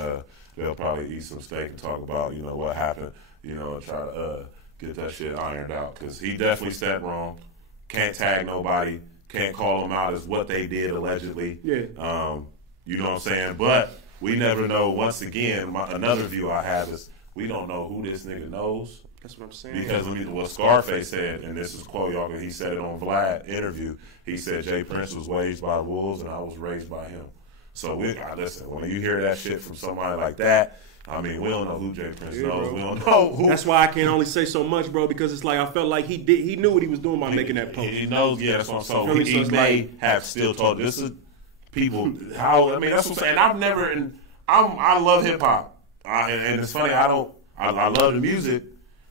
they'll probably eat some steak and talk about, you know, what happened, you know, and try to get that shit ironed out. Because he definitely stepped wrong. Can't tag nobody. Can't call them out as what they did allegedly. Yeah. You know what I'm saying? But we never know. Once again, another view I have is we don't know who this nigga knows. That's what I'm saying. Because what Scarface said, and this is a quote, y'all, he said it on Vlad interview. He said Jay Prince was raised by wolves and I was raised by him. So listen, when you hear that shit from somebody like that, I mean, we don't know who Jay Prince knows. Bro. We don't know who. That's why I can only say so much, bro, because it's like I felt like he knew what he was doing by making that post. He knows, yeah, that's what I'm saying. Feel me? He So it's may like- have still told this is people how. I mean, that's what I'm saying. I've never, and I love hip hop, and it's funny. I love the music,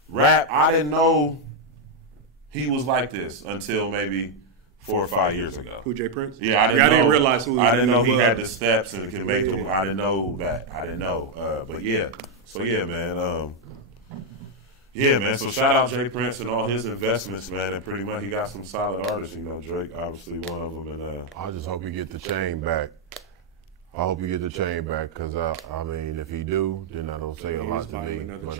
rap. I didn't know he was like this until maybe 4 or 5 years ago. Who, Jay Prince? Yeah, I didn't I know. didn't realize who. I didn't know he was. had the steps and could make them. Yeah. I didn't know that. I didn't know. But yeah. So yeah, man. Yeah, man. So shout out Jay Prince and all his investments, man. And pretty much he got some solid artists. You know, Drake obviously one of them. And I just hope he get the chain back. I hope he get the chain back, because, I mean, if he do, then that don't say a lot to me. But,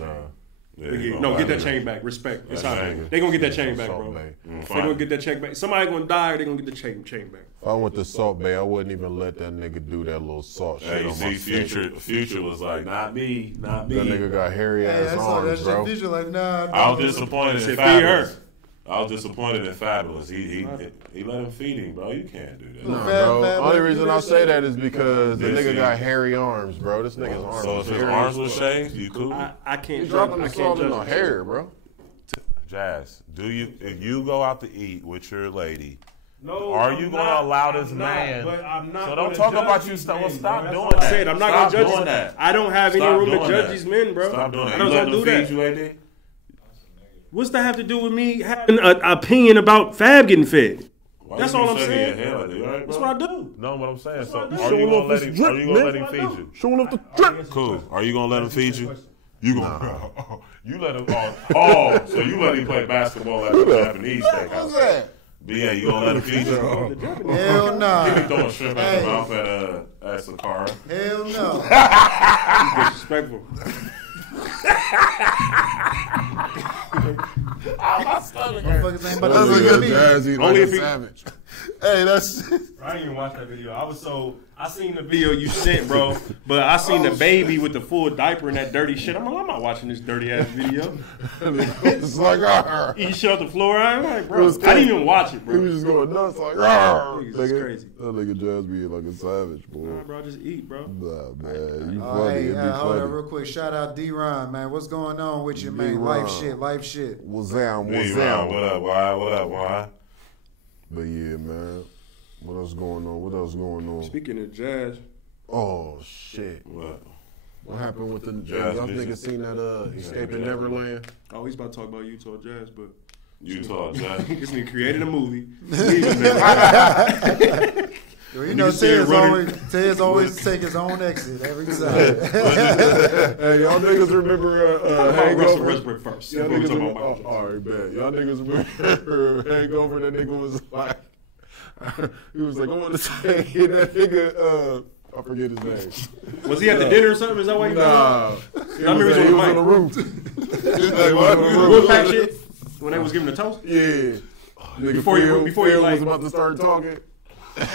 yeah, No, get that chain back. Respect. It's how they gonna get that chain back, bro. They gonna get that chain back. Somebody gonna die, or they gonna get the chain back. If I went to Salt Bay, I wouldn't even let that nigga do that little salt shit Hey, you on my see, steak. Future was like, not me. That nigga got hairy Hey, ass I saw that arms, shit. bro. Visual like, nah. I was disappointed in Said, feed Fabulous. her. I was disappointed in Fabulous. He let him feed him, bro. You can't do that. Nah, Fab- bro. Fab- Only Fab- reason I say that is because the Yeah, nigga see. got hairy arms, bro. This nigga's arms So was if his hairy. arms were shaved, you cool? I can't. He dropping I the can't salt in judge the him. hair, bro. Jazz, if you go out to eat with your lady, No, are you I'm going not. to allow this I'm not, man? but I'm not So don't gonna talk judge about you. these Stop, men, stop bro. doing That's what I that. said. I'm not Stop gonna judge doing these- that. I don't have any Stop room to doing judge that. these men, bro. Stop doing I that. don't You let do them that. feed you, AD? What's that have to do with me having an opinion about Fab getting fed? Why That's you all keep I'm shaking saying. your head like that, you all right, That's bro? what I do. No, what I'm saying. So what I do. are you Showing gonna off let his him? drip, Are you gonna let man. him feed you? Showing off the drip. Cool. Are you gonna let him feed you? You gonna? You let him? Oh, so you let him play basketball at the Japanese steakhouse? What's that? But yeah, you gonna let him feed you? Hell He nah. be throwing shrimp at Hey. his mouth at Sakara. Hell no. Disrespectful. Motherfuckers ain't about That's to a look at good me. jazzy Only like if a he- savage. Hey, that's... I didn't even watch that video. I seen the video you sent, bro. But I seen the baby with the full diaper and that dirty shit. I'm not watching this dirty ass video. it's like, ah. He shut the floor. I'm like, bro, I didn't even watch it, He bro. was just going nuts like, ah. Niggas is crazy. That nigga Jazz be like a savage, boy. Nah, bro, just eat, bro. Nah, man. You Oh, funny. hey, It be hold up funny. real quick. Shout out D-Ron, man. What's going on with you, man? D-Ron. Life shit. What's down? Hey, What's Ron, down? what up? Why? What up? Why? But yeah, man. What else going on? What else going on? Speaking of jazz, Oh, shit. What? What happened with the Jazz y'all music. niggas seen that Escaping Jazz. Neverland? oh, he's about to talk about Utah Jazz, but Utah Jazz. this nigga created a movie. Well, you know, Ted's always take his own exit every time. Hey, y'all niggas remember Hangover? Westbrook first. Y'all niggas remember, all right, bet. Y'all niggas remember Hangover? That nigga was like, he was like, I want to say that nigga, I forget his name. Was he at the dinner or something? Is that why you Nah. I remember he was on the roof. Wolfpack shit? When they was giving the toast? Yeah. Nigga Before you Phil like was about to start talking. And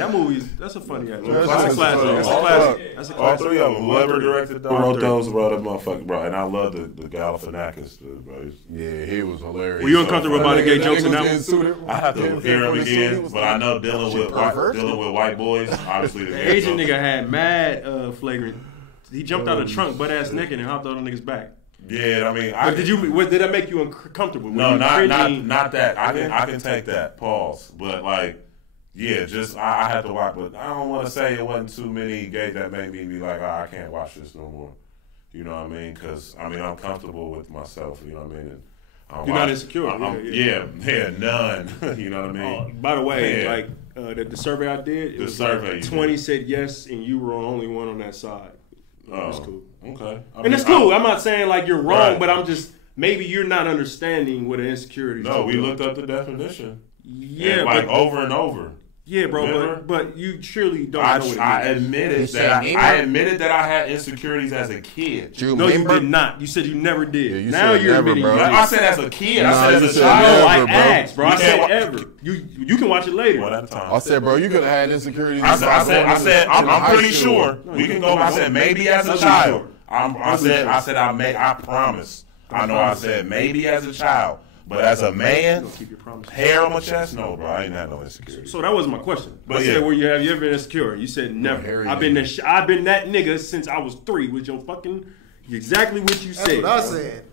that movie, that's a funny ass. That's That's a classic. That's a classic. That's a All classic. three of them. Whoever directed wrote those, bro, that motherfucker, bro. And I love the Galifianakis, bro. Yeah, he was hilarious. Were you uncomfortable about the gay jokes in that one? I have to hear him again, but I know dealing with white boys, obviously. The Asian nigga had mad flagrant. He jumped out of the trunk, butt ass naked, and hopped on the nigga's back. Yeah, I mean, did that make you uncomfortable? No, not that. I can take that. Pause. But like, yeah, just I had to watch. But I don't want to say it wasn't too many gays that made me be like, I can't watch this no more. You know what I mean? Because I mean, I'm comfortable with myself. You know what I mean? And you're not insecure. Yeah, none. You know what I mean? By the way, like the survey I did, it was like 20 said yes, and you were the only one on that side. That's cool. Okay. And it's cool. I'm not saying like you're wrong, but I'm just maybe you're not understanding what an insecurity is. No, we looked up the definition. Yeah, like over and over. Yeah, bro, but you surely don't know what it I admitted that I had insecurities as a kid. No, you did not. You said you never did. Yeah, now you're never, admitting bro. I said as a kid. I said as a child. child. No, I asked, bro. I said ever. You can watch it later. One at a time. I said, bro, you could have had insecurities. I said, I'm pretty sure. We can go. I said maybe as a child. I promise. I know I said maybe as a child. But as a man, hair on my chest, no, bro, I ain't had no insecurity. So that wasn't my question. But I said, have you ever been insecure? You said never. I've been that nigga since I was 3 with your fucking exactly what you said. That's what I said.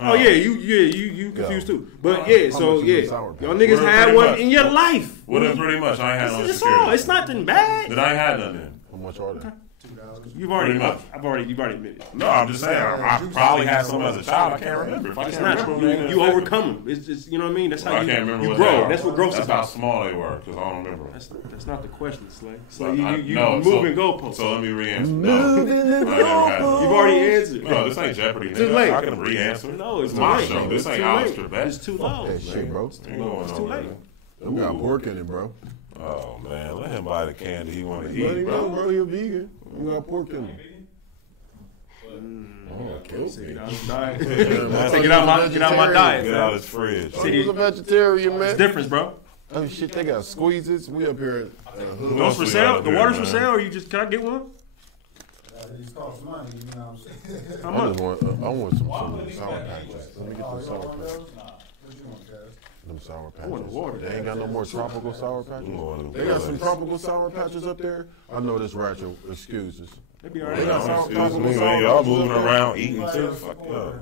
Oh yeah, you confused too. But yeah, so yeah, y'all niggas had one in your life. Well, then pretty much I ain't had no insecurity. It's nothing bad. Then I ain't had none then. How much are they? You've already admitted it. No, I'm just saying. I probably had some as a child. I can't remember. If I It's can't not remember, you overcome them. It's just you know what I mean. That's how I can't remember you grow. That's what growth's That's about. how small they were because I don't remember. That's not the question, Slay. So But you moving goalposts. So let me re-answer. No, You've already answered. No, this ain't Jeopardy. Too late. I can re-answer. No, it's my too show. late. This It's ain't too Alistair late. Beck. It's too low. That shit, bro. What's too late. We got pork in it, bro. Oh man, let him buy the candy he want to Let eat, him know, bro. bro. You're vegan. We got pork in it. Take it out my diet. Get out his fridge. He was a vegetarian, man. It's different, bro. Oh shit, they got squeezes. We up here. Those for sale? The water's for sale, or you just can I get one? These cost money, you know what I'm saying? How I much? just want. I want some sour patches. Let me get some sour patches. What you want, Cass? Them sour patches. want the water. They ain't got no more tropical sour patches. Lord, They got some tropical sour patches up there. I know this ratchet excuses. They be They alright. got sour Excuse tropical me, sour man. Y'all patches moving up there. around eating too. Fuck up.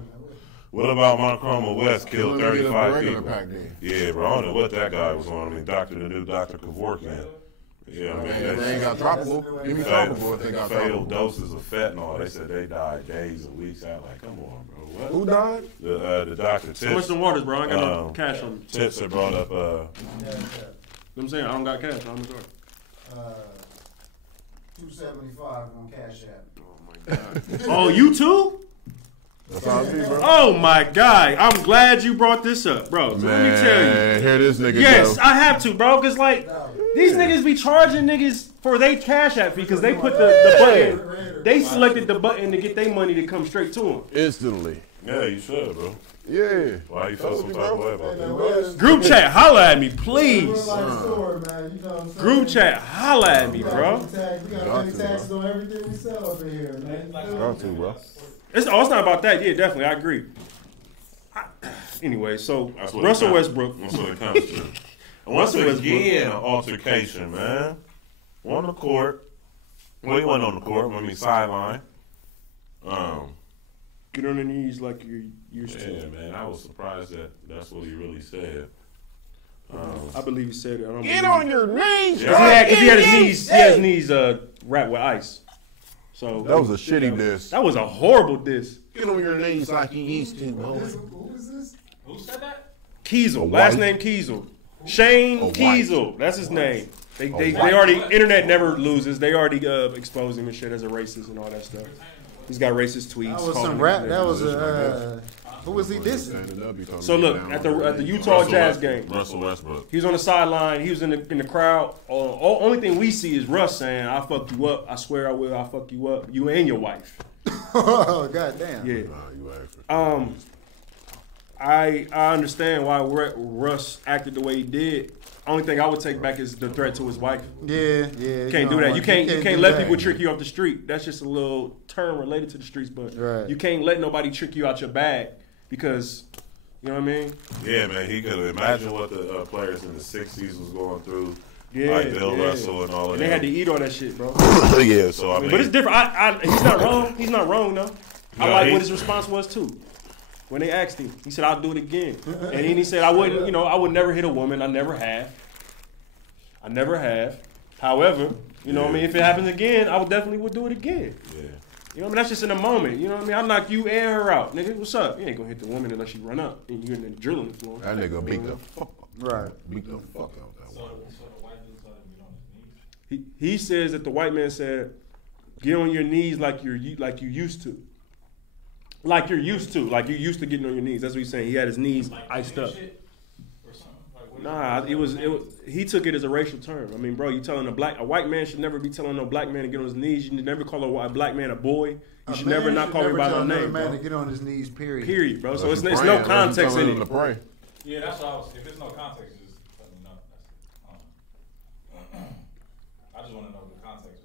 What about Monochroma West killed Let me get a 35 regular people? pack then. Yeah, bro. I don't know what that guy was on. I mean, the new Dr. Kevorkian. Yeah, I mean, If they ain't got tropical, give me tropical if they got fatal tropical. doses of fentanyl. They said they died days and weeks out. Like, come on, bro. What? Who died? The doctor How much Tips. some waters, bro? I ain't got no cash on me. Tips had brought up. You know what I'm saying? I don't got cash. I'm sorry. 275 on Cash App. Oh my god. Oh, you too? That's how it be, bro. Oh my god. I'm glad you brought this up, bro. So let me tell you. Hear this nigga Yes, go. I have to, bro. Cause like these niggas be charging niggas for they cash app fee because they put the button. They selected the button to get their money to come straight to them. Instantly. Yeah, you should, bro. Yeah. Why you feel some type of way about that? Group chat, holla at me, please. Real life story, man. You know what I'm saying? Group chat, holla at me, bro. We gotta pay taxes on everything we sell up in here, man. Got to, bro. It's not about that. Yeah, definitely, I agree. Anyway, so That's what Russell it comes- Westbrook. That's what it comes to. And once Russell Westbrook. again, an altercation, man. On the court. Well, he wasn't on the court. I mean, sideline. Get on the knees like you're used Yeah, to. man. I was surprised that that's what he really said. I believe he said it. I don't Get believe on your knees, Yeah. Cause he had his knees wrapped with ice. So That was a shitty diss. That was a horrible diss. Get on your knees like you used to, boy. Who is this? Who said that? Kiesel, last name Kiesel. Shane Kiesel, that's his name. They already, internet never loses. They already exposed him and shit as a racist and all that stuff. He's got racist tweets. That was some rap. That was who was he dissing? So look, at the Utah Jazz game, Russell Westbrook. He was on the sideline. He was in the crowd. Only thing we see is Russ saying, "I'll fuck you up. I swear I will. I'll fuck you up. You and your wife." Oh, goddamn. Yeah. I understand why Russ acted the way he did. Only thing I would take back is the threat to his wife. Yeah. Can't do that. You can't let people trick you off the street. That's just a little term related to the streets, but you can't let nobody trick you out your bag because, you know what I mean? Yeah, man. He could imagine what the players in the '60s was going through. Like Bill Russell and all of that. They had to eat all that shit, bro. Yeah, so I mean. But it's different. He's not wrong. He's not wrong, though. I like what his response was, too. When they asked him, he said, "I'll do it again." And then he said, "I wouldn't, I would never hit a woman. I never have. However, you know what I mean? If it happens again, I definitely would do it again." Yeah. You know what I mean? That's just in the moment. You know what I mean? I'll knock you and her out. Nigga, what's up? You ain't gonna hit the woman unless you run up and you're in the drilling the floor. That nigga beat the fuck Right. Beat the fuck out that one. So the white dude told him to get on his knees? He says that the white man said, "Get on your knees like you used to." Like you used to getting on your knees. That's what he's saying. He had his knees Like iced up. shit or something? Like, what Nah, it was. He took it as a racial term. I mean, bro, you telling a white man should never be telling no black man to get on his knees. You should never call a black man a boy. You should never not call him by their name, man bro. to get on his knees. Period, bro. So it's no context in it. Yeah, that's what I was. If there's no context, just let me know. That's it. I just want to know what the context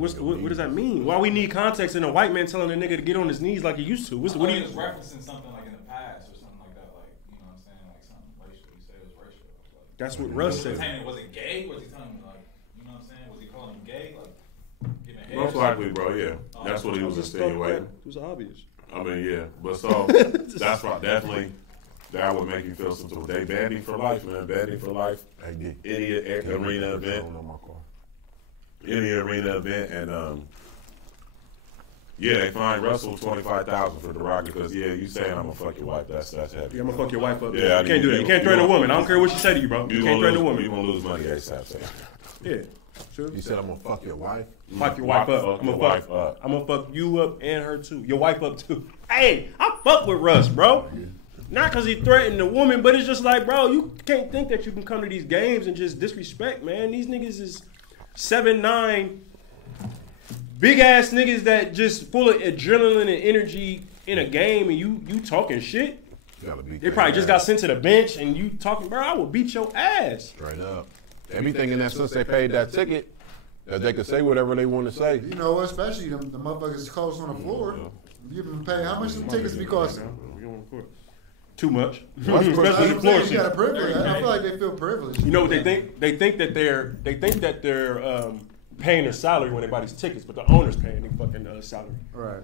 was. What does that mean? Why we need context in a white man telling a nigga to get on his knees like he used to? What I do you? was referencing something like in the past or something like that, like you know what I'm saying, like something racial. You say it was racial. Like, That's what Russ said. Was it gay? Was he telling me like, you know what I'm saying? Was he calling him gay? Like giving head? Most likely, bro. Yeah, that's what he was insinuating. It was obvious. I mean, yeah, but so that's right. Definitely, that would make you feel some. They banned him for life, man. Banned him for life. Idiot arena event. Any arena event, and yeah, they fined Russell $25,000 for the rocket because you saying I'm gonna fuck your wife. That's heavy. Yeah, I'm gonna fuck your wife up. Yeah, you can't do that. You can't threaten a woman. I don't care what she say to you, bro. You can't threaten a woman. You gonna lose money ASAP. Yeah. Sure. You said I'm gonna fuck your wife. Fuck your wife up. I'm gonna fuck you up and her too. Your wife up too. Hey, I fuck with Russ, bro. Not because he threatened the woman, but it's just like, bro, you can't think that you can come to these games and just disrespect, man. These niggas is 7'9", big ass niggas that just full of adrenaline and energy in a game, and you talking shit. They probably just got sent to the bench, and you talking, bro. I will beat your ass. Straight up. Everything in that since they paid that ticket, that they could say whatever they want to say. You know, especially the motherfuckers close on the floor. You been pay how much them tickets be costing? Too much. Especially the floor. You got a privilege. I feel like they feel privileged. You know what they think? They think that they're paying their salary when they buy these tickets, but the owner's paying their fucking salary. Right.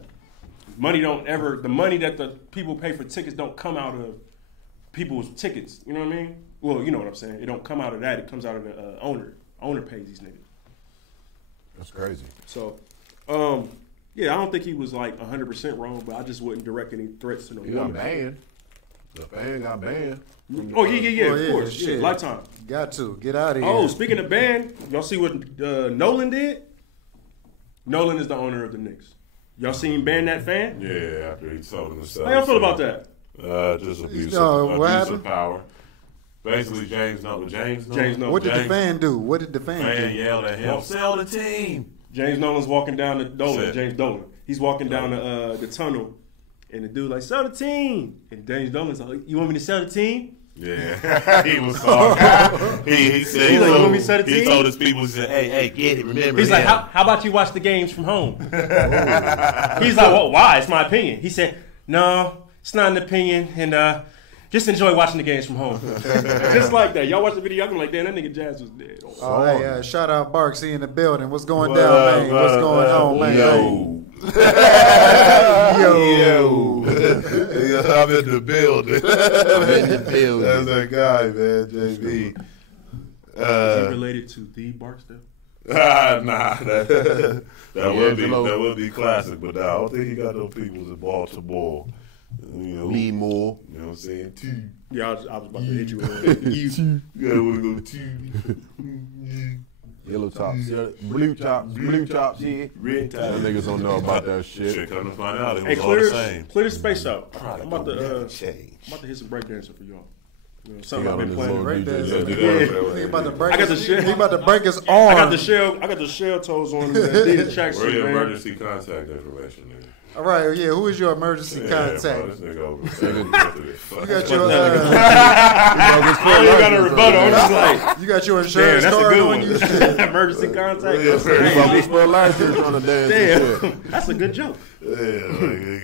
The money that the people pay for tickets don't come out of people's tickets. You know what I mean? Well, you know what I'm saying. It don't come out of that. It comes out of the owner. Owner pays these niggas. That's crazy. So, yeah, I don't think he was like 100% wrong, but I just wouldn't direct any threats to no He got woman. banned. The fan got banned. Oh, yeah, of course. Shit. Yeah, lifetime. Got to. Get out of here. Oh, speaking of ban, y'all see what Nolan did? Nolan is the owner of the Knicks. Y'all seen him ban that fan? Yeah, after he told him to sell. How y'all feel about that? Just abuse of power. Basically, James Nolan. What did the fan do? What did the fan do? Fan yelled at him, sell the team. James Nolan's walking down the Dolan. Shit. James Dolan. He's walking down the tunnel, and the dude like, sell the team. And James Dolan's like, you want me to sell the team? Yeah, he was talking. He said, He's like, you want me to sell the team? He told his people, he said, hey, get it, remember. He's like, how about you watch the games from home? He's like, well, why? It's my opinion. He said, no, it's not an opinion, and just enjoy watching the games from home. Just like that. Y'all watch the video, y'all be like, damn, that nigga Jazz was dead. Oh, hey, shout out Barks, he in the building. What's going down, man? What's going on, man? Yo. I'm in the building. That's that guy, man, JB. Is he related to the Barksdale? Nah, that would be classic, but I don't think he got no peoples in Baltimore. You know, Lee Moore. You know what I'm saying? Two. Yeah, I was about to hit you with it. You gotta want to go two. Yellow tops, blue chops, yeah. Red tie. That niggas don't know about that shit. Shit, come to find out, it Hey, was all the same. clear the space out. Product I'm about to never change. hit some breakdancing for y'all. You know, He something got I've on been his playing. little Right there. DJ. He about to break. I got the his, shit. He about to break his I arm. got the shell toes on. Adidas tracksuit, Where your man. emergency contact information, nigga? All right, yeah. Who is your emergency contact? Bro, this nigga over You got your I don't even got a rebuttal. I'm just like, you got your damn, insurance that's a card good on one. you. Emergency contact. He about to spell last year trying to dance and shit. Damn, that's a good joke. Yeah,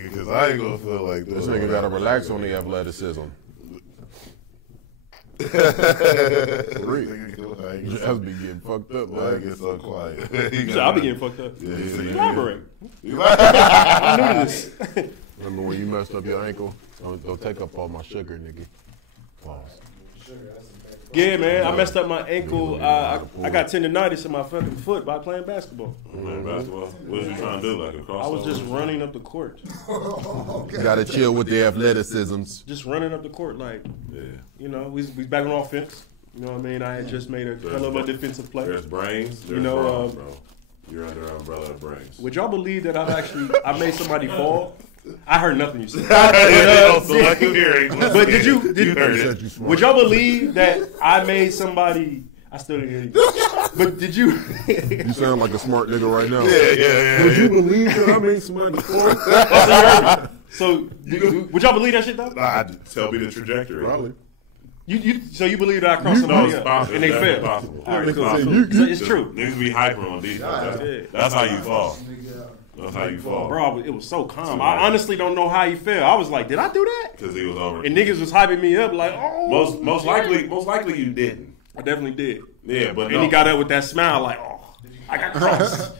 because I ain't gonna feel like this. This nigga gotta relax on the athleticism. Just be getting fucked up, I man. get so quiet. I'll be getting fucked up. Yeah, he said, Elaborate. you I'm new to this. Remember when you messed up your ankle? Don't take up all my sugar, nigga. Pause. Yeah, man, I messed up my ankle. I got tendonitis in my fucking foot by playing basketball. Man, basketball. What was you trying to do? Like a crossover? I was just running up the court. You gotta chill with the athleticisms. Just running up the court, like, Yeah. you know, we back on offense. You know what I mean? I had just made a hell of a defensive play. There's brains. There's know, wrong, bro. You're under the umbrella of brains. Would y'all believe that I made somebody fall? I heard nothing you said. Selective hearing. But did you heard it. would y'all believe that I made somebody? I still didn't hear you. But did you? You sound like a smart nigga right now. Yeah. Would you believe that I made somebody fall? So would y'all believe that shit though? Nah, tell me the trajectory. Probably. So you believe that I crossed somebody it's up possible. and they That's failed? possible. All right, It's cool. possible. So it's true. Niggas be hyper on defense. That's how you fall. That's how you fall. Bro, it was so calm. I honestly don't know how he felt. I was like, did I do that? Because he was over. And niggas was hyping me up like, oh. Most likely you didn't. I definitely did. Yeah, but And he got up with that smile like, oh, I got crossed.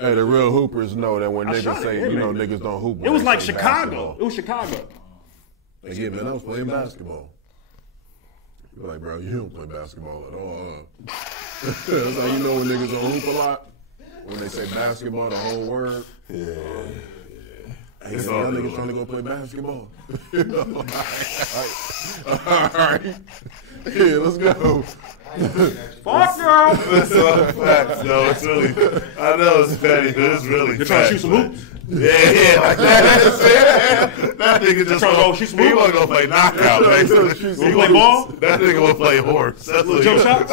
Hey, the real hoopers know that when I niggas shot say, it, you know, man. niggas don't hoop. It was like Chicago. Chicago. It was Chicago. Like, yeah, man, I was playing basketball. You're like, bro, you don't play basketball at all. That's how you know when niggas don't hoop a lot. When they say basketball, the whole word. Yeah. Hey, y'all niggas trying to go play basketball. All right. Yeah, let's go. Fuck no. That's all facts. No, it's really. I know it's petty, but it's really. You're trying to shoot some hoops? Yeah, like that. That nigga just trying to go shoot some he hoops? wasn't gonna play knockout. You play ball? That nigga wanna play horse. That's what Jump shots?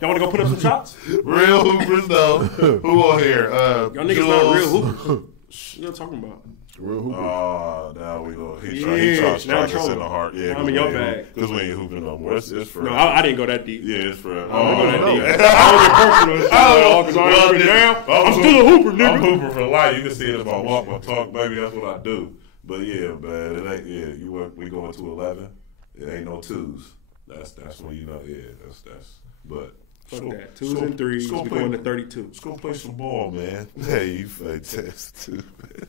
Y'all want to go put up some shots? Real hoopers though. Who on here? Y'all niggas not real hoopers. What you talking about? Real hoopers. Oh, now we go. He Yeah, tried now to strike us trouble. in the heart. Yeah, I'm in your bag. Because we ain't hooping no more. It's for. No, I didn't go that deep. Yeah, it's for. I don't go that deep. I don't get personal and shit at all because I ain't been down. I'm still a hooper, I'm nigga. hooper for life. You can see it if I walk or talk, baby. That's what I do. But yeah, man, it ain't. Yeah, we going to 11. It ain't no twos. That's when you know. Yeah, that's. But. Fuck that. Twos and threes. We going to 32. Let's go play some ball, man. Hey, you fantastic too, man.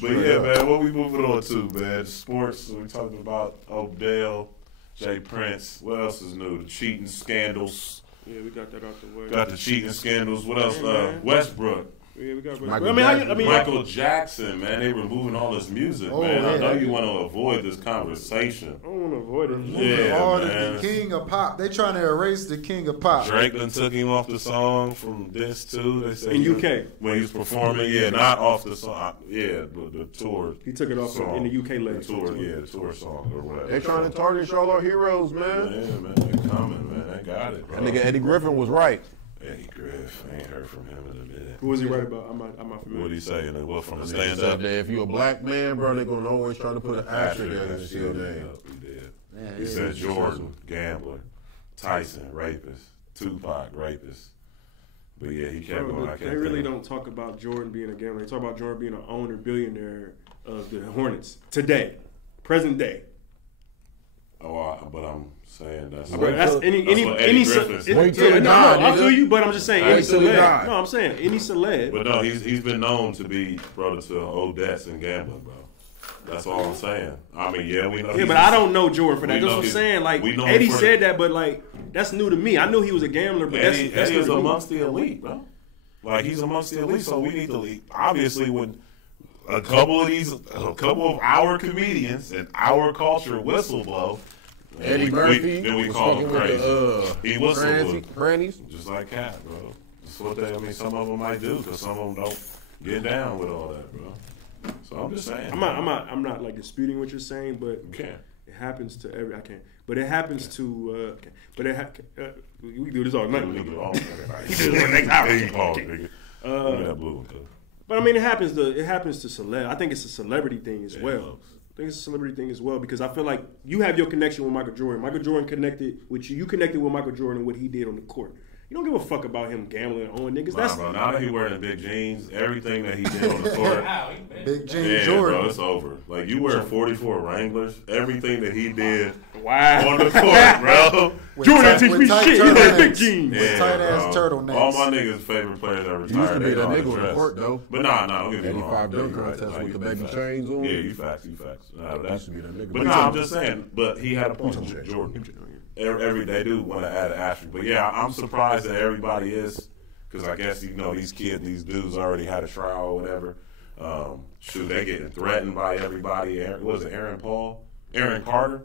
But yeah, man, what we moving on to, man? Sports. We talking about Odell, Jay Prince. What else is new? The cheating scandals. Yeah, we got that out the way. Got the cheating scandals. What else? man. Westbrook. Yeah, we got. Michael Michael Jackson, man. They removing all his music, man. I know you want to avoid this conversation. I don't want to avoid it. Yeah, Artist, man. the king of pop. They trying to erase the king of pop. Drake done took him off the song from this too. They say In UK. when he was performing, yeah, not off the song, yeah, but the tour. He took it off song. in the UK The leg. tour, yeah, the tour song or whatever. They trying to target all our heroes, man. Yeah, man, they coming, man. They got it, bro. That nigga Eddie Griffin was right. Eddie Griff, I ain't heard from him in a minute. Who was he right about? I'm not What familiar. he saying? What from the Nigga stand said up? that if you a black man, bro, they gonna always try to put an asterisk against your name. He did. Man, He yeah, said it's Jordan, gambler, Tyson, rapist, Tupac, rapist. But yeah, he kept going. I They can't really think. don't talk about Jordan being a gambler. They talk about Jordan being an owner, billionaire of the Hornets today, present day. But I'm saying that's. Bro, that's what any Eddie Griffin said. Wait till he no, die, I nigga. feel you, but I'm just saying any Wait till he celeb. die. No, I'm saying any celeb. But no, he's been known to be brother to old debts and gambling, bro. That's all I'm saying. I mean, yeah, we know. Yeah, but I don't know Jordan for that. We That's know what I'm he's- saying. Like we know him Eddie for- said that, but like that's new to me. I knew he was a gambler, but that's Eddie new is to me. amongst the elite, bro. Like he's amongst the elite, so we need the elite. Obviously, when a couple of our comedians and our culture whistleblow. Eddie Murphy. Then we call him crazy. He whistleblow. Grannies. Just like Cat, bro. That's what some of them might do, because some of them don't get down with all that, bro. So I'm just saying. I'm not like disputing what you're saying, but You can't. it happens to every. I can't. But it happens to. But it. We can do this all night. We can do it all do this for the next hour. Give me that blue one, too. But I mean, it happens to celeb. I think it's a celebrity thing as well. I think it's a celebrity thing as well, because I feel like you have your connection with Michael Jordan. Michael Jordan connected with you. You connected with Michael Jordan and what he did on the court. You don't give a fuck about him gambling on niggas. Nah, bro, now that he wearing big jeans, everything that he did on the court, Big jeans Jordan. bro, it's over. Like, you wear 44 Wranglers, everything that he did Wow. on the court, bro. Jordan teach me shit. He had big jeans. With tight-ass turtlenecks. All my niggas' favorite players that retired. Used to be they that all nigga on the dressed. court, though. But nah, don't get me wrong. 85 dunk contest with the baby chains on. Yeah, you facts. Nah, that Used to be that nigga. But I'm just saying. But he had a point with Jordan. Every they do want to add an asterisk. But yeah, I'm surprised that everybody is, because I guess these dudes already had a trial or whatever. Shoot, they getting threatened by everybody. Was it Aaron Carter?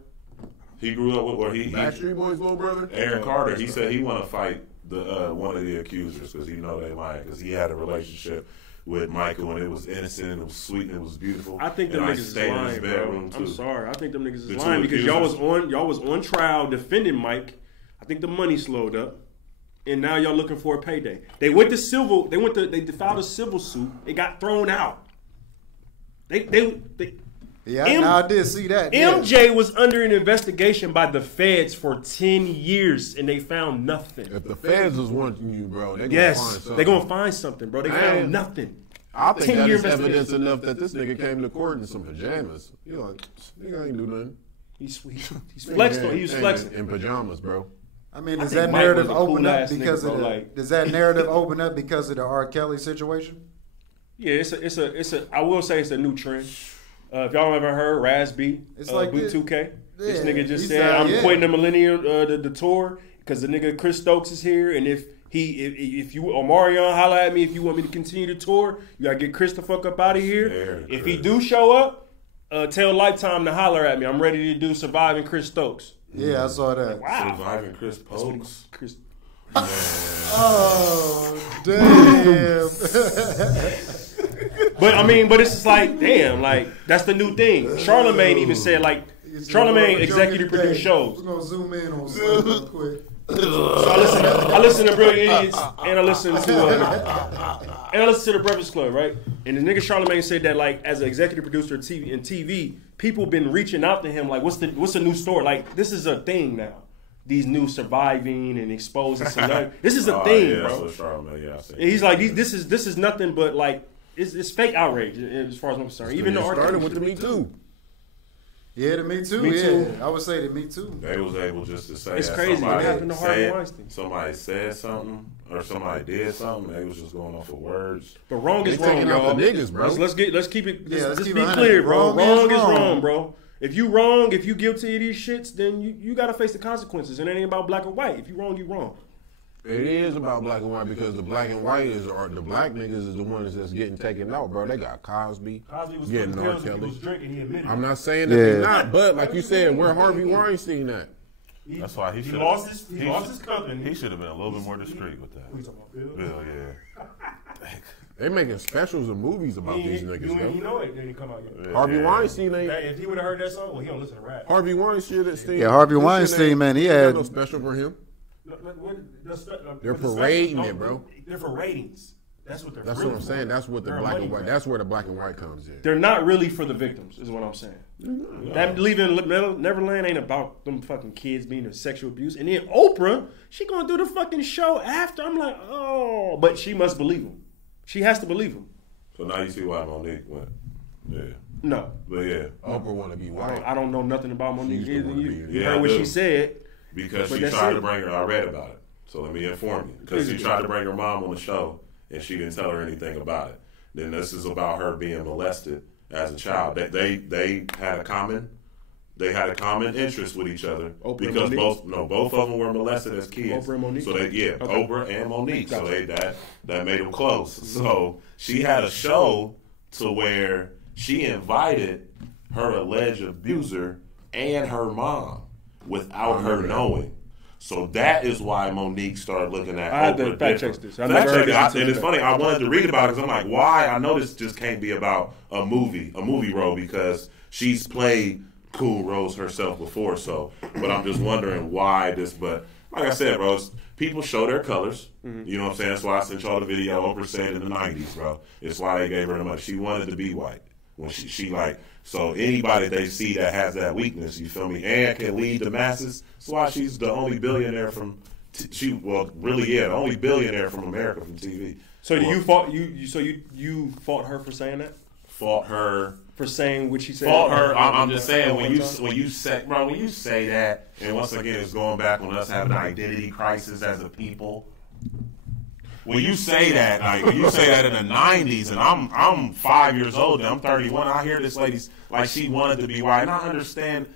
He grew up with, or he Backstreet Boys' little brother. Aaron Carter. He said he want to fight one of the accusers because he know they lying, because he had a relationship with Michael and it was innocent and it was sweet and it was beautiful. I think them niggas is lying, bro. I'm sorry. I think them niggas is lying because accusers. y'all was on trial defending Mike. I think the money slowed up, and now y'all looking for a payday. They filed a civil suit. It got thrown out. I did see that. MJ was under an investigation by the feds for 10 years, and they found nothing. If the feds was wanting you, bro, they gonna find something, bro. They found nothing. I think that is evidence enough that this nigga came to court in some pajamas. You like, nigga ain't do nothing. He's flexing. He was flexing in pajamas, bro. I mean, does that narrative open up because of the R. Kelly situation? Yeah, it's a. I will say it's a new trend. If y'all ever heard Raz B, it's like Boot 2K. Yeah, this nigga just said, I'm quitting the Millennium, the tour, because the nigga Chris Stokes is here, and if you Omarion, holla at me if you want me to continue the tour. You gotta get Chris the fuck up out of here. If he do show up, tell Lifetime to holler at me. I'm ready to do Surviving Chris Stokes. Yeah, I saw that. Wow. Surviving Chris Stokes. Oh damn. But it's just like, damn, like that's the new thing. Charlemagne even said, like, Charlemagne executive produced shows. We're gonna zoom in on something real quick. So I listen to Brilliant Idiots, and I listen to the Breakfast Club, right? And the nigga Charlemagne said that, like, as an executive producer in TV, people been reaching out to him like, what's the new story? Like, this is a thing now. These new surviving and exposing celebrities. This is a thing, bro. And he's like, this is nothing but like it's fake outrage as far as I'm concerned. Even the started with the Me Too. Yeah, the Me Too. I would say the Me Too. They was able just to say it's crazy. What happened to Harvey Weinstein? Somebody said something or somebody did something. They was just going off of words. But wrong is wrong, y'all. Niggas, bro. Let's keep it. Let's be clear, bro. Wrong is wrong, bro. If you wrong, if you guilty of these shits, then you gotta face the consequences. And it ain't about black or white. If you wrong, you wrong. It is about black and white because the black and white or the black niggas is the ones that's getting taken out, bro. They got Cosby was getting R. Kelly. He was drinking, he admitted. I'm not saying that they're not, but like you said, where Harvey Weinstein at? That's why he lost his company. He should have been a little bit more discreet with that. Who you talking about, Bill? Bill, yeah. They making specials and movies about these niggas, though. You know it didn't come out yet. Harvey Weinstein ain't. If he would have heard that song, well, he don't listen to rap. Harvey Weinstein. Yeah, Harvey Weinstein, man, he had no special for him. They're parading it, bro. They're for ratings. That's what they're. That's what I'm saying. That's what the black and white. That's where the black and white comes in. They're not really for the victims, is what I'm saying. No. That Leaving Neverland ain't about them fucking kids being a sexual abuse. And then Oprah, she gonna do the fucking show after. I'm like, oh, but she must believe him. She has to believe him. So now you see why Monique went. Yeah. No. But yeah. Oprah want to be white. I don't know nothing about Monique. You heard what she said. Because she tried to bring her. I read about it. So let me inform you. Because she tried to bring her mom on the show, and she didn't tell her anything about it. Then this is about her being molested as a child. They had a common interest with each other because both of them were molested as kids. Oprah and Monique. So Oprah and Monique. So that made them close. So she had a show to where she invited her alleged abuser and her mom without her knowing. So that is why Monique started looking at Oprah. I had to fact check this. And it's funny. I wanted to read about it because I'm like, why? I know this just can't be about a movie role because she's played cool roles herself before. So, but I'm just wondering why this. But like I said, bro, people show their colors. Mm-hmm. You know what I'm saying? That's why I sent y'all the video Oprah said in the 90s, bro. It's why they gave her the money. She wanted to be white. When she like, so anybody they see that has that weakness, you feel me, and can lead the masses, that's why she's the only billionaire from, the only billionaire from America from TV. So you fought her for saying that? Fought her for saying what she said? Fought her. I'm just saying when you say that, and once again it's going back on us having an identity crisis as a people. When you say that, like when you say that in the 90s, and I'm 5 years old and I'm 31, I hear this lady's like she wanted to be white, and I understand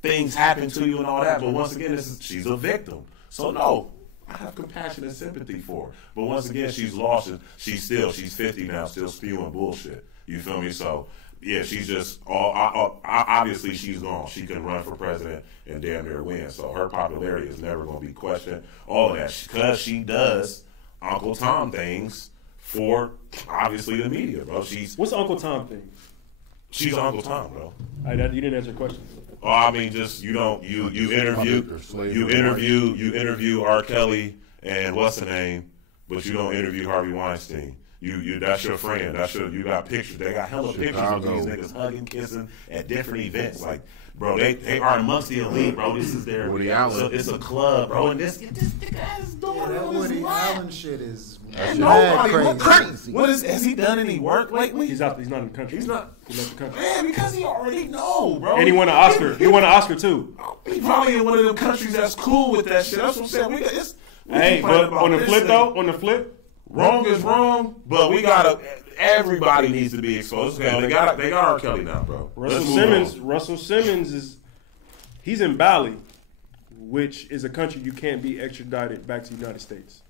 things happen to you and all that, but once again, she's a victim. So no, I have compassion and sympathy for her. But once again, she's lost it. She's 50 now, still spewing bullshit. You feel me? So yeah, she's just obviously she's gone. She can run for president and damn near win. So her popularity is never going to be questioned. All of that because she does Uncle Tom things for obviously the media, bro. What's Uncle Tom thing? She's Uncle Tom, bro. You didn't answer the question. Oh, I mean, just you interview R. Kelly and what's the name, but you don't interview Harvey Weinstein. You that's your friend. You got pictures. They got hella pictures of these niggas hugging, kissing at different events. Like, bro, they are amongst the elite, bro. This is their it's a club, bro. And this guy's doing that Woody Allen shit is crazy. What has he done any work lately? He's not in the country. He left the country. Man, because he already know, bro. And he won an Oscar. He won an Oscar too. He probably in one of them countries that's cool with that shit. That's what I'm saying. But on the flip, wrong is wrong, but we gotta. Everybody needs to be exposed. They got R. Kelly now, bro. Russell Simmons he's in Bali, which is a country you can't be extradited back to the United States.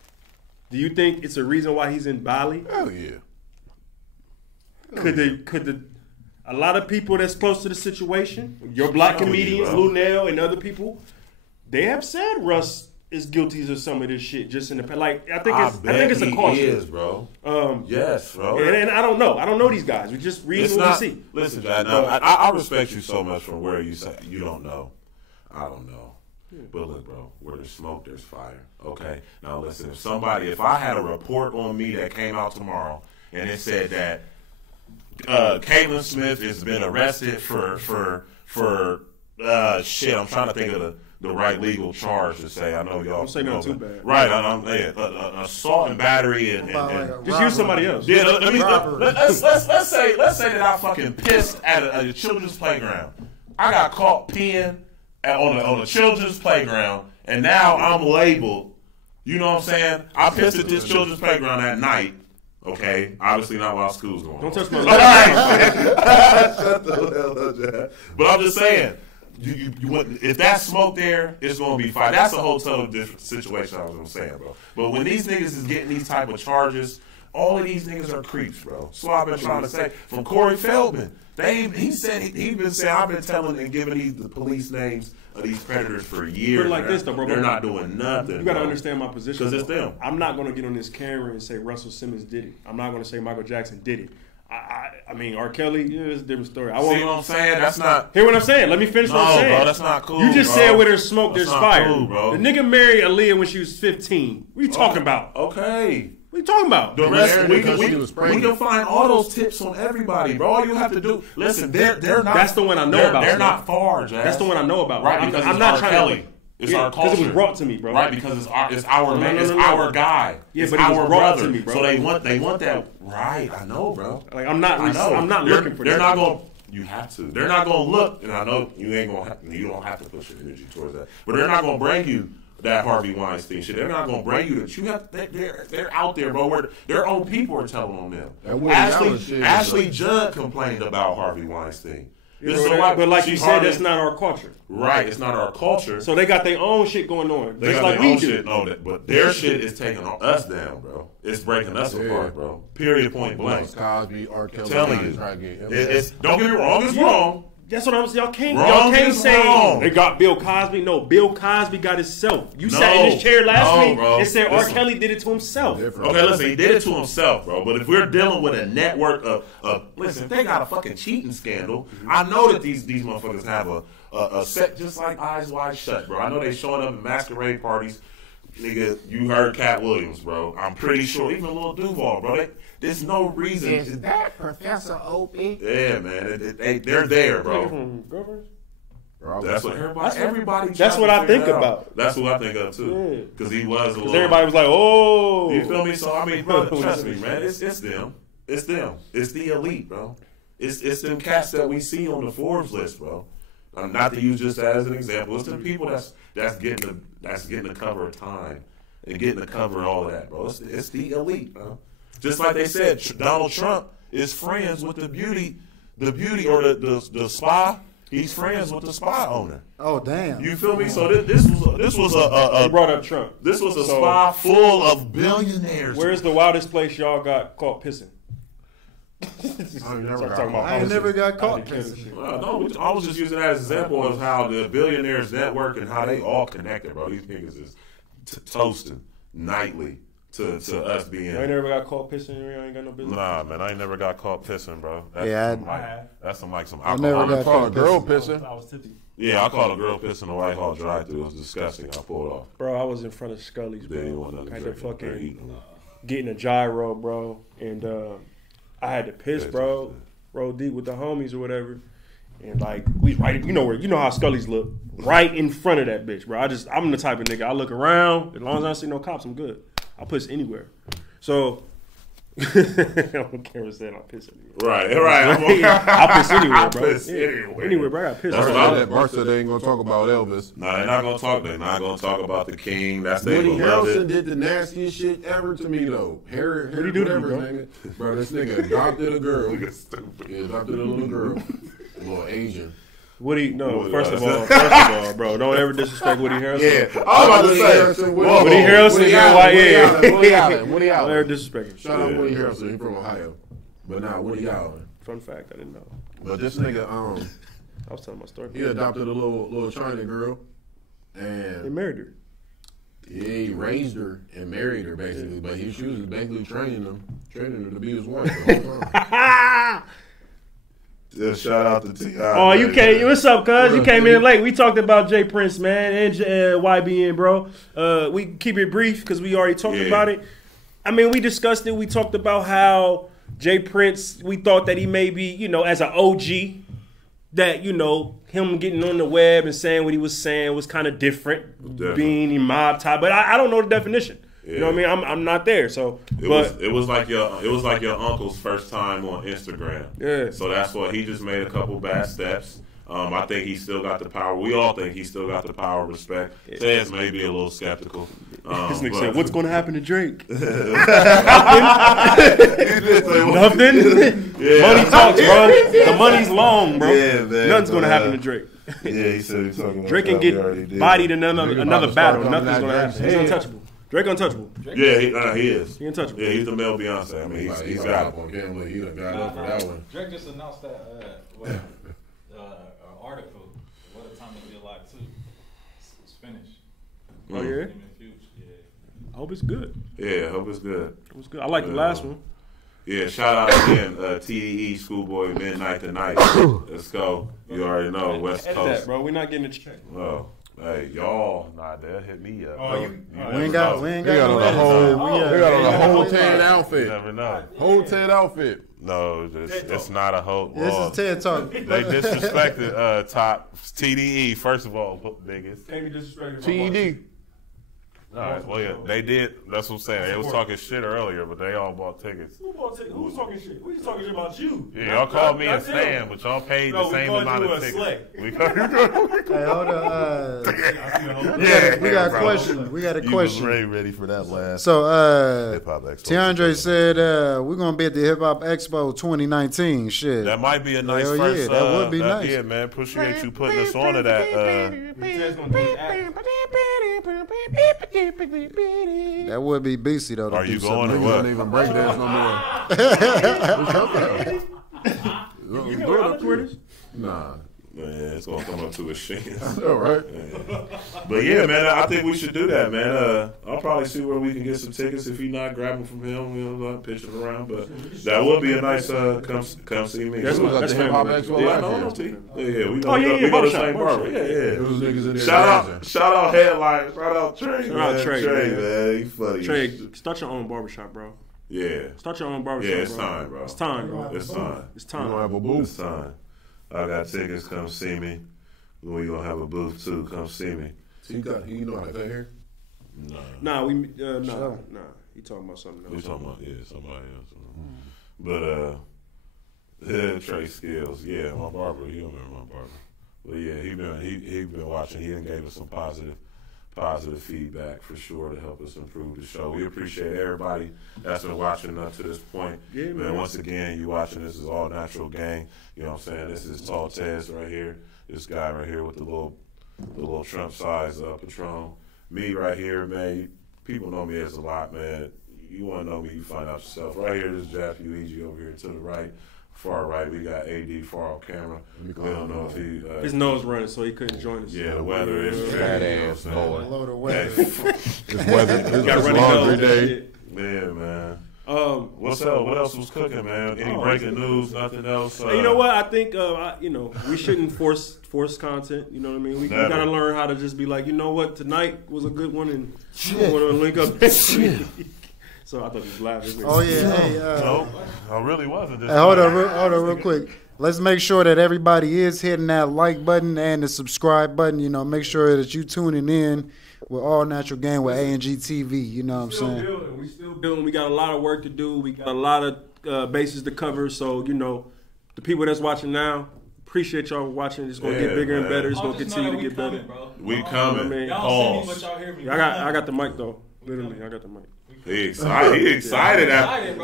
Do you think it's a reason why he's in Bali? Hell yeah. Could a lot of people that's close to the situation, your black comedians, Lunel and other people, they have said Russ is guilty of some of this shit just in the past. Like I think it's a caution. He is, bro. Yes, bro. And I don't know. I don't know these guys. We just read what we see. Listen, Jack, I respect you so much from where you say you don't know. I don't know. But look, bro, where there's smoke, there's fire. Okay? Now listen, if I had a report on me that came out tomorrow and it said that Caitlin Smith has been arrested for shit, I'm trying to think of the right legal charge to say. I know y'all don't say nothing too bad. Right, assault and battery and just use somebody else. Yeah, let's say that I fucking pissed at a children's playground. I got caught peeing on a children's playground, and now I'm labeled. You know what I'm saying? I pissed at this children's playground at night. Okay, obviously not while school's going on. Don't touch my Shut the hell up, Jack. But I'm just saying, if that's smoke there, it's going to be fire. That's a whole totally different situation. I was going to say, bro. But when these niggas is getting these type of charges, all of these niggas are creeps, bro. So I've been trying to say from Corey Feldman. He said he's been saying I've been telling and giving the police names of these predators for years. But like this though, bro. They're not doing nothing. You got to understand my position. Because it's them. I'm not going to get on this camera and say Russell Simmons did it. I'm not going to say Michael Jackson did it. I mean, R. Kelly, it's a different story. See what I'm saying? That's not. Hear what I'm saying? Let me finish what I'm saying. No, bro, that's not cool. You just said where there's smoke, that's there's fire. Cool, bro. The nigga married Aaliyah when she was 15. What are you talking about? Okay. What are you talking about? The rest, we can find all those tips on everybody, bro. All you have to do, listen, they're not. That's the one I know about. They're not far, Jazz. That's the one I know about. Right, because I'm not trying to. It's our culture. Because it was brought to me, bro. Right, because it's our man, it's our guy. Yeah, it's but it was our brought brother. to me, bro. So they want that. Right, I know, bro. Like I'm not looking for that. They're not going. You have to. They're not going to look, and I know you ain't going. You don't have to push your energy towards that. But they're not going to bring you that Harvey Weinstein shit. They're not going to bring you that. You have. They're out there, bro. Where their own people are telling on them. Ashley Judd complained about Harvey Weinstein. But like you said, that's not our culture. Right, it's not our culture. So they got their own shit going on. They got their own shit on it, but their shit is taking us down, bro. It's breaking us apart, bro. Period, point blank. Cosby, R. Kelly, telling you, don't get me wrong, it's wrong. That's what I'm saying. Y'all can't say they got Bill Cosby. No, Bill Cosby got himself. You sat in his chair last week and said R. Kelly did it to himself. Okay, listen, he did it to himself, bro. But if we're dealing with a network of listen, if they got a fucking cheating scandal, I know that these motherfuckers have a set just like Eyes Wide Shut, bro. I know they showing up at masquerade parties. Nigga, you heard Cat Williams, bro. I'm pretty sure, even Lil Duval, bro. There's no reason. Is that Professor Opie? Yeah, man. They're there, bro. That's what everybody. That's what I think about. That's what I think of too. Because he was a little. Everybody was like, "Oh," you feel me? So I mean, bro, trust me, man. It's them. It's them. It's the elite, bro. It's them cats that we see on the Forbes list, bro. Not to use just as an example. It's the people that's getting the cover of Time and getting the cover and all of that, bro. It's the elite, bro. Just like they said, Donald Trump is friends with the beauty or the spa. He's friends with the spa owner. Oh damn! You feel me? So this was a you brought up Trump. This was a spa full of billionaires. Where's the wildest place y'all got caught pissing? I ain't never got caught pissing. No, I was just using that as an example of how the billionaires network and how they all connected, bro. These niggas is toasting nightly. To us being. You ain't never got caught pissing. You ain't got no business. Nah, man, I ain't never got caught pissing, bro. That's I some never alcohol. got caught a girl pissing. I was tipsy. Yeah, I caught a girl pissing the Whitehall drive-thru. It was disgusting. I pulled off. Bro, I was in front of Scully's, They didn't want bro. nothing I to had to drink. fucking getting a gyro, bro, and I had to piss, bro. Roll deep with the homies or whatever, and like we right, you know how Scully's look, right in front of that bitch, bro. I'm the type of nigga. I look around, as long as I don't see no cops, I'm good. I'll piss anywhere. So I don't care what said. I'll piss anywhere. Right. I'll piss anywhere, bro. Piss anywhere. Anywhere, bro. I got piss. That's what Bart said they ain't gonna talk about Elvis. No, they're not gonna talk. They're not gonna talk about the king. That's they Woody love Harrelson it. did the nastiest shit ever to me though. Harry What'd he do to you, whatever his name is. Bro, this nigga adopted a girl. Stupid. He adopted a little girl, a little Asian. Woody, first of all, bro, don't ever disrespect Woody Harrelson. Yeah, I was about to say. Woody Harrelson, Woody Allen. Don't ever disrespect him. Shout out Woody Harrelson. He's from Ohio, but not Woody Allen. Fun fact, I didn't know. But this nigga, I was telling my story. he adopted a little China girl, They and married her. he raised her and married her basically. But she was basically training her to be his wife the whole time. Just shout out to T.I. Oh, you came. What's up, cuz? You came in late. We talked about Jay Prince, man, and YBN, bro. We keep it brief because we already talked about it. I mean, we discussed it. We talked about how Jay Prince, we thought that he may be, as an OG, that, him getting on the web and saying what he was saying was kind of different, being mob type. But I don't know the definition. You know what I mean? I'm not there, so it was like your uncle's first time on Instagram. Yeah. So that's what he just made a couple bad steps. I think he still got the power. We all think he still got the power of respect. Ted's maybe a little skeptical. This nigga said, "What's going to happen to Drake?" Nothing. Yeah. Money talks, bro. The money's long, bro. Yeah, man. Nothing's going to happen to Drake. Yeah, he said he's talking about Drake can get bodied in another battle. Nothing's going to happen. He's untouchable. Drake untouchable. Yeah, he is. He untouchable. Yeah, he's the male Beyonce. I mean, he's got it. He done got up for that one. Drake just announced that article, What a Time to Be Alive 2. It's finished. Oh, yeah? Him and Fuge, yeah. I hope it's good. Yeah, I hope it's good. It was good. I like the last one. Yeah, shout out again, TDE, Schoolboy, Midnight Tonight. Let's go. You already know, West Edit Coast. that, bro. We're not getting a check. Oh, hey, y'all, they'll hit me up. Oh, We ain't got They got no on a edits. whole, Yeah, they got on a whole yeah. tan You outfit. never know. Whole tan outfit. No, it's not a whole. This is TED Talk. They disrespected top TDE. First of all, biggest. Can't be disrespectful. TED. All right. Well, yeah, they did. That's what I'm saying. They was talking shit earlier, but they all bought tickets. Who was talking shit? We was talking shit about you. Yeah, y'all called me a stand, but y'all paid the same amount of tickets. Hey, hold on. We got a question. We got a question. You was ready for that last. So, Hip Hop Expo. Tiandre said we're gonna be at the Hip Hop Expo 2019. Shit. That might be a nice Hell first. yeah, that would be nice. Yeah, man. Appreciate you putting us on to that. That would be beastie though. Are you going or Niggas what? don't even break dance no more. You know other Twitters? Nah. Man, it's gonna come up to a shit. All right. But yeah, man, I think we should do that, man. I'll probably see where we can get some tickets. If he's not grabbing from him, we'll pitch it around. But that would be a nice come see me. That's That's the Hip Hop Expo Yeah, last year. Yeah, we go. Oh, yeah, we go to the barbershop, same barber. Yeah, It yeah. was niggas in there dancing. Shout out headlines. Shout out Trey. Shout out Trey, man. man. You funny. Trey, start your own barbershop, bro. Yeah. Start your own barbershop. Yeah, it's bro. time, bro. It's time, bro. It's time. It's You don't time. have a It's booth. time. I got tickets. Come see me. We gonna have a booth too. Come see me. He know how to cut hair. Nah, You talking about something We else? talking about somebody else. But Trey Skills, yeah, my barber. You remember my barber? But yeah, he been watching. He done gave us some positive feedback for sure to help us improve the show. We appreciate everybody that's been watching up to this point. Yeah, man. Once again, you watching this is All Natural Gang. You know what I'm saying? This is Tall Tez right here. This guy right here with the little Trump size Patron. Me right here, man. People know me as a lot, man. You want to know me, you find out yourself. Right here, this is Jeff Luigi over here to the right. Far right, we got AD far off camera. We don't know if he... His nose running, so he couldn't join us. Yeah, the weather is Fat crazy. ass Lord. Load of weather. It's weather. Got It's running laundry nose. day. Yeah, man. What's What's up? What else was cooking, man? Any breaking news? Nothing else? You know what? I think we shouldn't force content. You know what I mean? We gotta learn how to just be like, you know what? Tonight was a good one, and we want to link up next week. So I thought he was laughing. Oh yeah. Hey, No, I really wasn't. hey, hold on, real quick. Let's make sure that everybody is hitting that like button and the subscribe button. You know, make sure that you tuning in with All Natural Game with A&G TV. You know what I'm saying? We still building. We got a lot of work to do. We got a lot of bases to cover. So the people that's watching now, appreciate y'all watching. It's gonna get bigger and better. It's gonna continue to get better. We coming. Y'all see me, but y'all hear me. I got the mic though. Literally, I got the mic. He excited. He excited.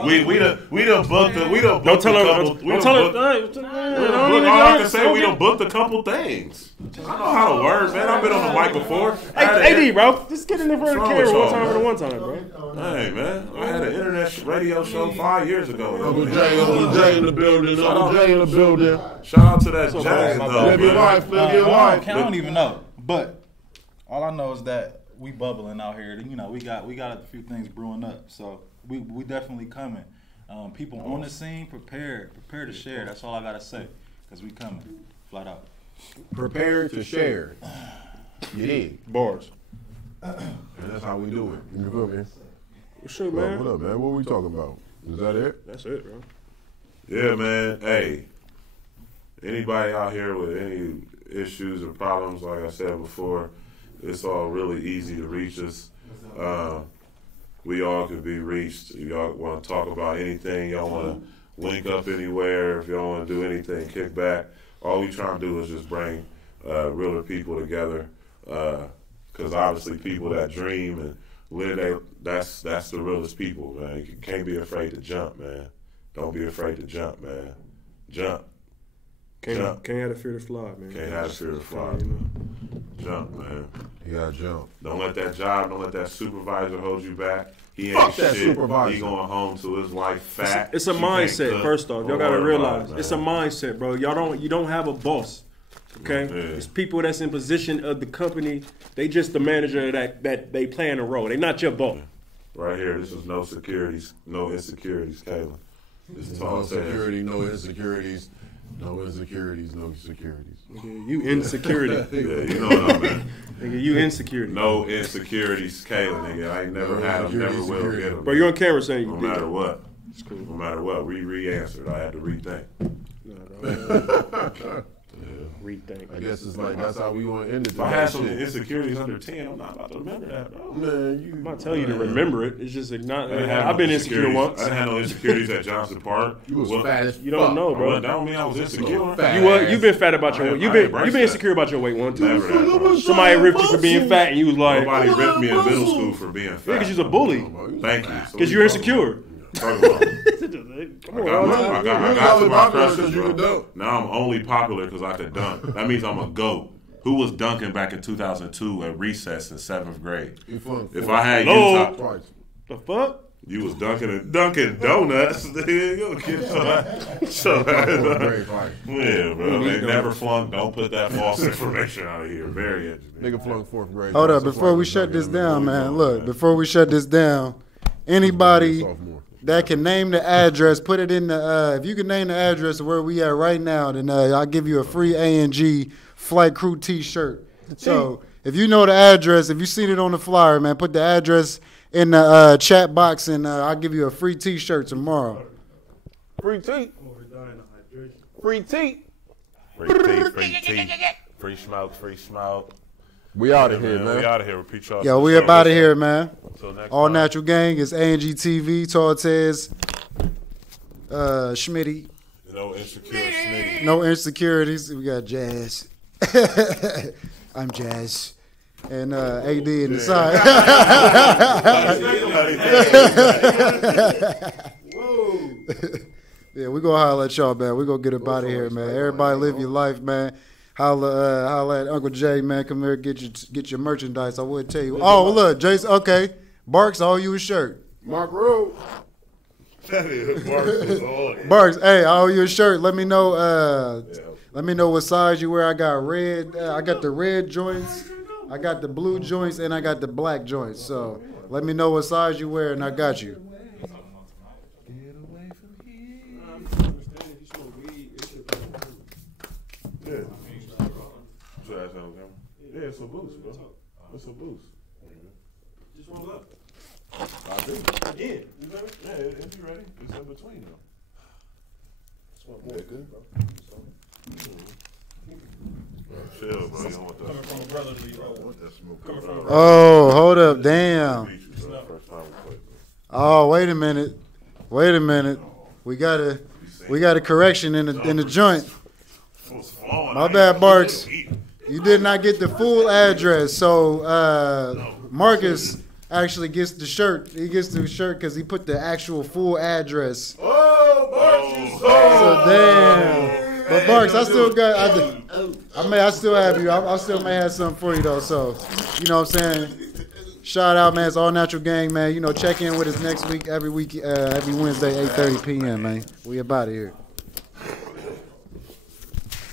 We done booked. Don't tell her. Don't tell her. All I can say, we done booked a couple things. I know how to work, man. I've been on the mic before. Hey, AD, bro, just get in there for the camera one time, bro. Hey, man, I had an internet radio show 5 years ago. Uncle Jay in the building. Uncle Jay in the building. Shout out to that Jay, though, Live your life. Live your life. I don't even know, but all I know is that we bubbling out here. You know, we got a few things brewing up, so we definitely coming. People on the scene, prepare to share. That's all I gotta say, cause we coming, flat out. Prepare to share. Yeah. Bars. And that's how we do it. You feel me? Sure, man. What up, man? What we talking about? Is that it? That's it, bro. Yeah, man. Hey, anybody out here with any issues or problems, like I said before, it's all really easy to reach us. We all can be reached. If y'all want to talk about anything, y'all want to link up anywhere, if y'all want to do anything, Kickback, all we trying to do is just bring realer people together. Because obviously people that dream and live, that's the realest people, man. You can't be afraid to jump, man. Don't be afraid to jump, man. Jump. Can't have the fear to fly, man. Can't have the fear to fly. Jump, man. You gotta jump. Don't let that supervisor hold you back. He Fuck ain't that shit. supervisor. He going home to his wife fat. It's a She can't mindset. cook. First off, y'all Don't gotta worry about realize it, it's a man. mindset, bro. You don't have a boss. Okay, Yeah. it's people that's in position of the company. They just the manager that they playing a role. They not your boss. Right here, this is no securities, no insecurities, Kayla. This No tall security, no insecurities. No insecurities, no securities. Nigga, you insecurity. Yeah, you know what I mean. Nigga, you insecurity. No insecurities, Kayla, nigga. I ain't never had them, never will get them. Bro, you're on camera saying No you did. matter what. It's cool. No matter what. Re-answered. I had to rethink. Nah, dog. Yeah. Rethink. I guess it's like that's how we want to end it. If I had some insecurities under 10, I'm not about to remember that, bro. Man, I'm not telling you to remember it. It's just not. I had I've no been insecure insecurities. once. I didn't have no insecurities at Johnson Park. you was fat as You don't fuck. know, bro. That don't mean I was insecure. Fat. You've been fat about your weight. You've been insecure about your weight one time. Never that, bro. Somebody ripped you for being fat, and you was like, Nobody ripped me in middle school for being fat. because you're a bully. Thank you. Because you're insecure. Talk about. Come I on, got to my popular crushes, 'cause you bro. can dunk. Now I'm only popular because I could dunk. That means I'm a GOAT. Who was dunking back in 2002 at recess in 7th grade? If I had Hello? Utah, twice. the fuck? you was dunking donuts. You'll get so Great fight. yeah, bro. They never flunk. Don't put that false information out of here. Very interesting. Nigga flunked 4th grade. Hold up, That's before why we I shut was this dunking down, him. man. Look, before we shut this down, anybody Sophomore. that can name the address, put it in the. If you can name the address of where we at right now, then I'll give you a free A&G Flight Crew T-shirt. So if you know the address, if you seen it on the flyer, man, put the address in the chat box, and I'll give you a free T-shirt tomorrow. Free tea. Free tea. Free tea, free tea, free smoke. We out of here, We man. out of here. Repeat y'all. Yo, we up out of here, man. Until next All time. Natural Gang is A&G TV, Tortez, Schmitty. No insecure snitty. No insecurities. We got Jazz. I'm Jazz. And AD in the side. Yeah, we gonna holler at y'all, man. We gonna get up out of here, man. Everybody live your life, man. Holla at Uncle Jay, man. Come here, get your merchandise. I would tell you. Oh, look, Jason. Okay, Barks, I owe you a shirt. Mark Rowe. That is Barks. Barks, hey, I owe you a shirt. Let me know. Let me know what size you wear. I got red. I got the red joints. I got the blue joints, and I got the black joints. So let me know what size you wear, and I got you. Yeah, it's a boost, bro. It's a boost. Just roll up. I do. Again. Yeah, if you ready, it's in between though. Chill, bro. You don't want that. Coming from a brotherly Coming from Oh, hold up, damn. First time we played. Oh, wait a minute. We got a correction in the joint. My bad, Barks. You did not get the full address. So Marcus actually gets the shirt. He gets the shirt because he put the actual full address. So damn. But Barks, I still got. I still have you. I still may have something for you though. So you know what I'm saying. Shout out, man. It's All Natural Gang, man. You know, check in with us next week, every Wednesday, 8:30 p.m. Man, we about here.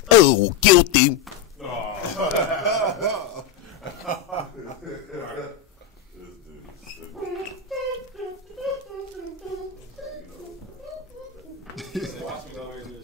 Oh, guilty. Watch me go ahead and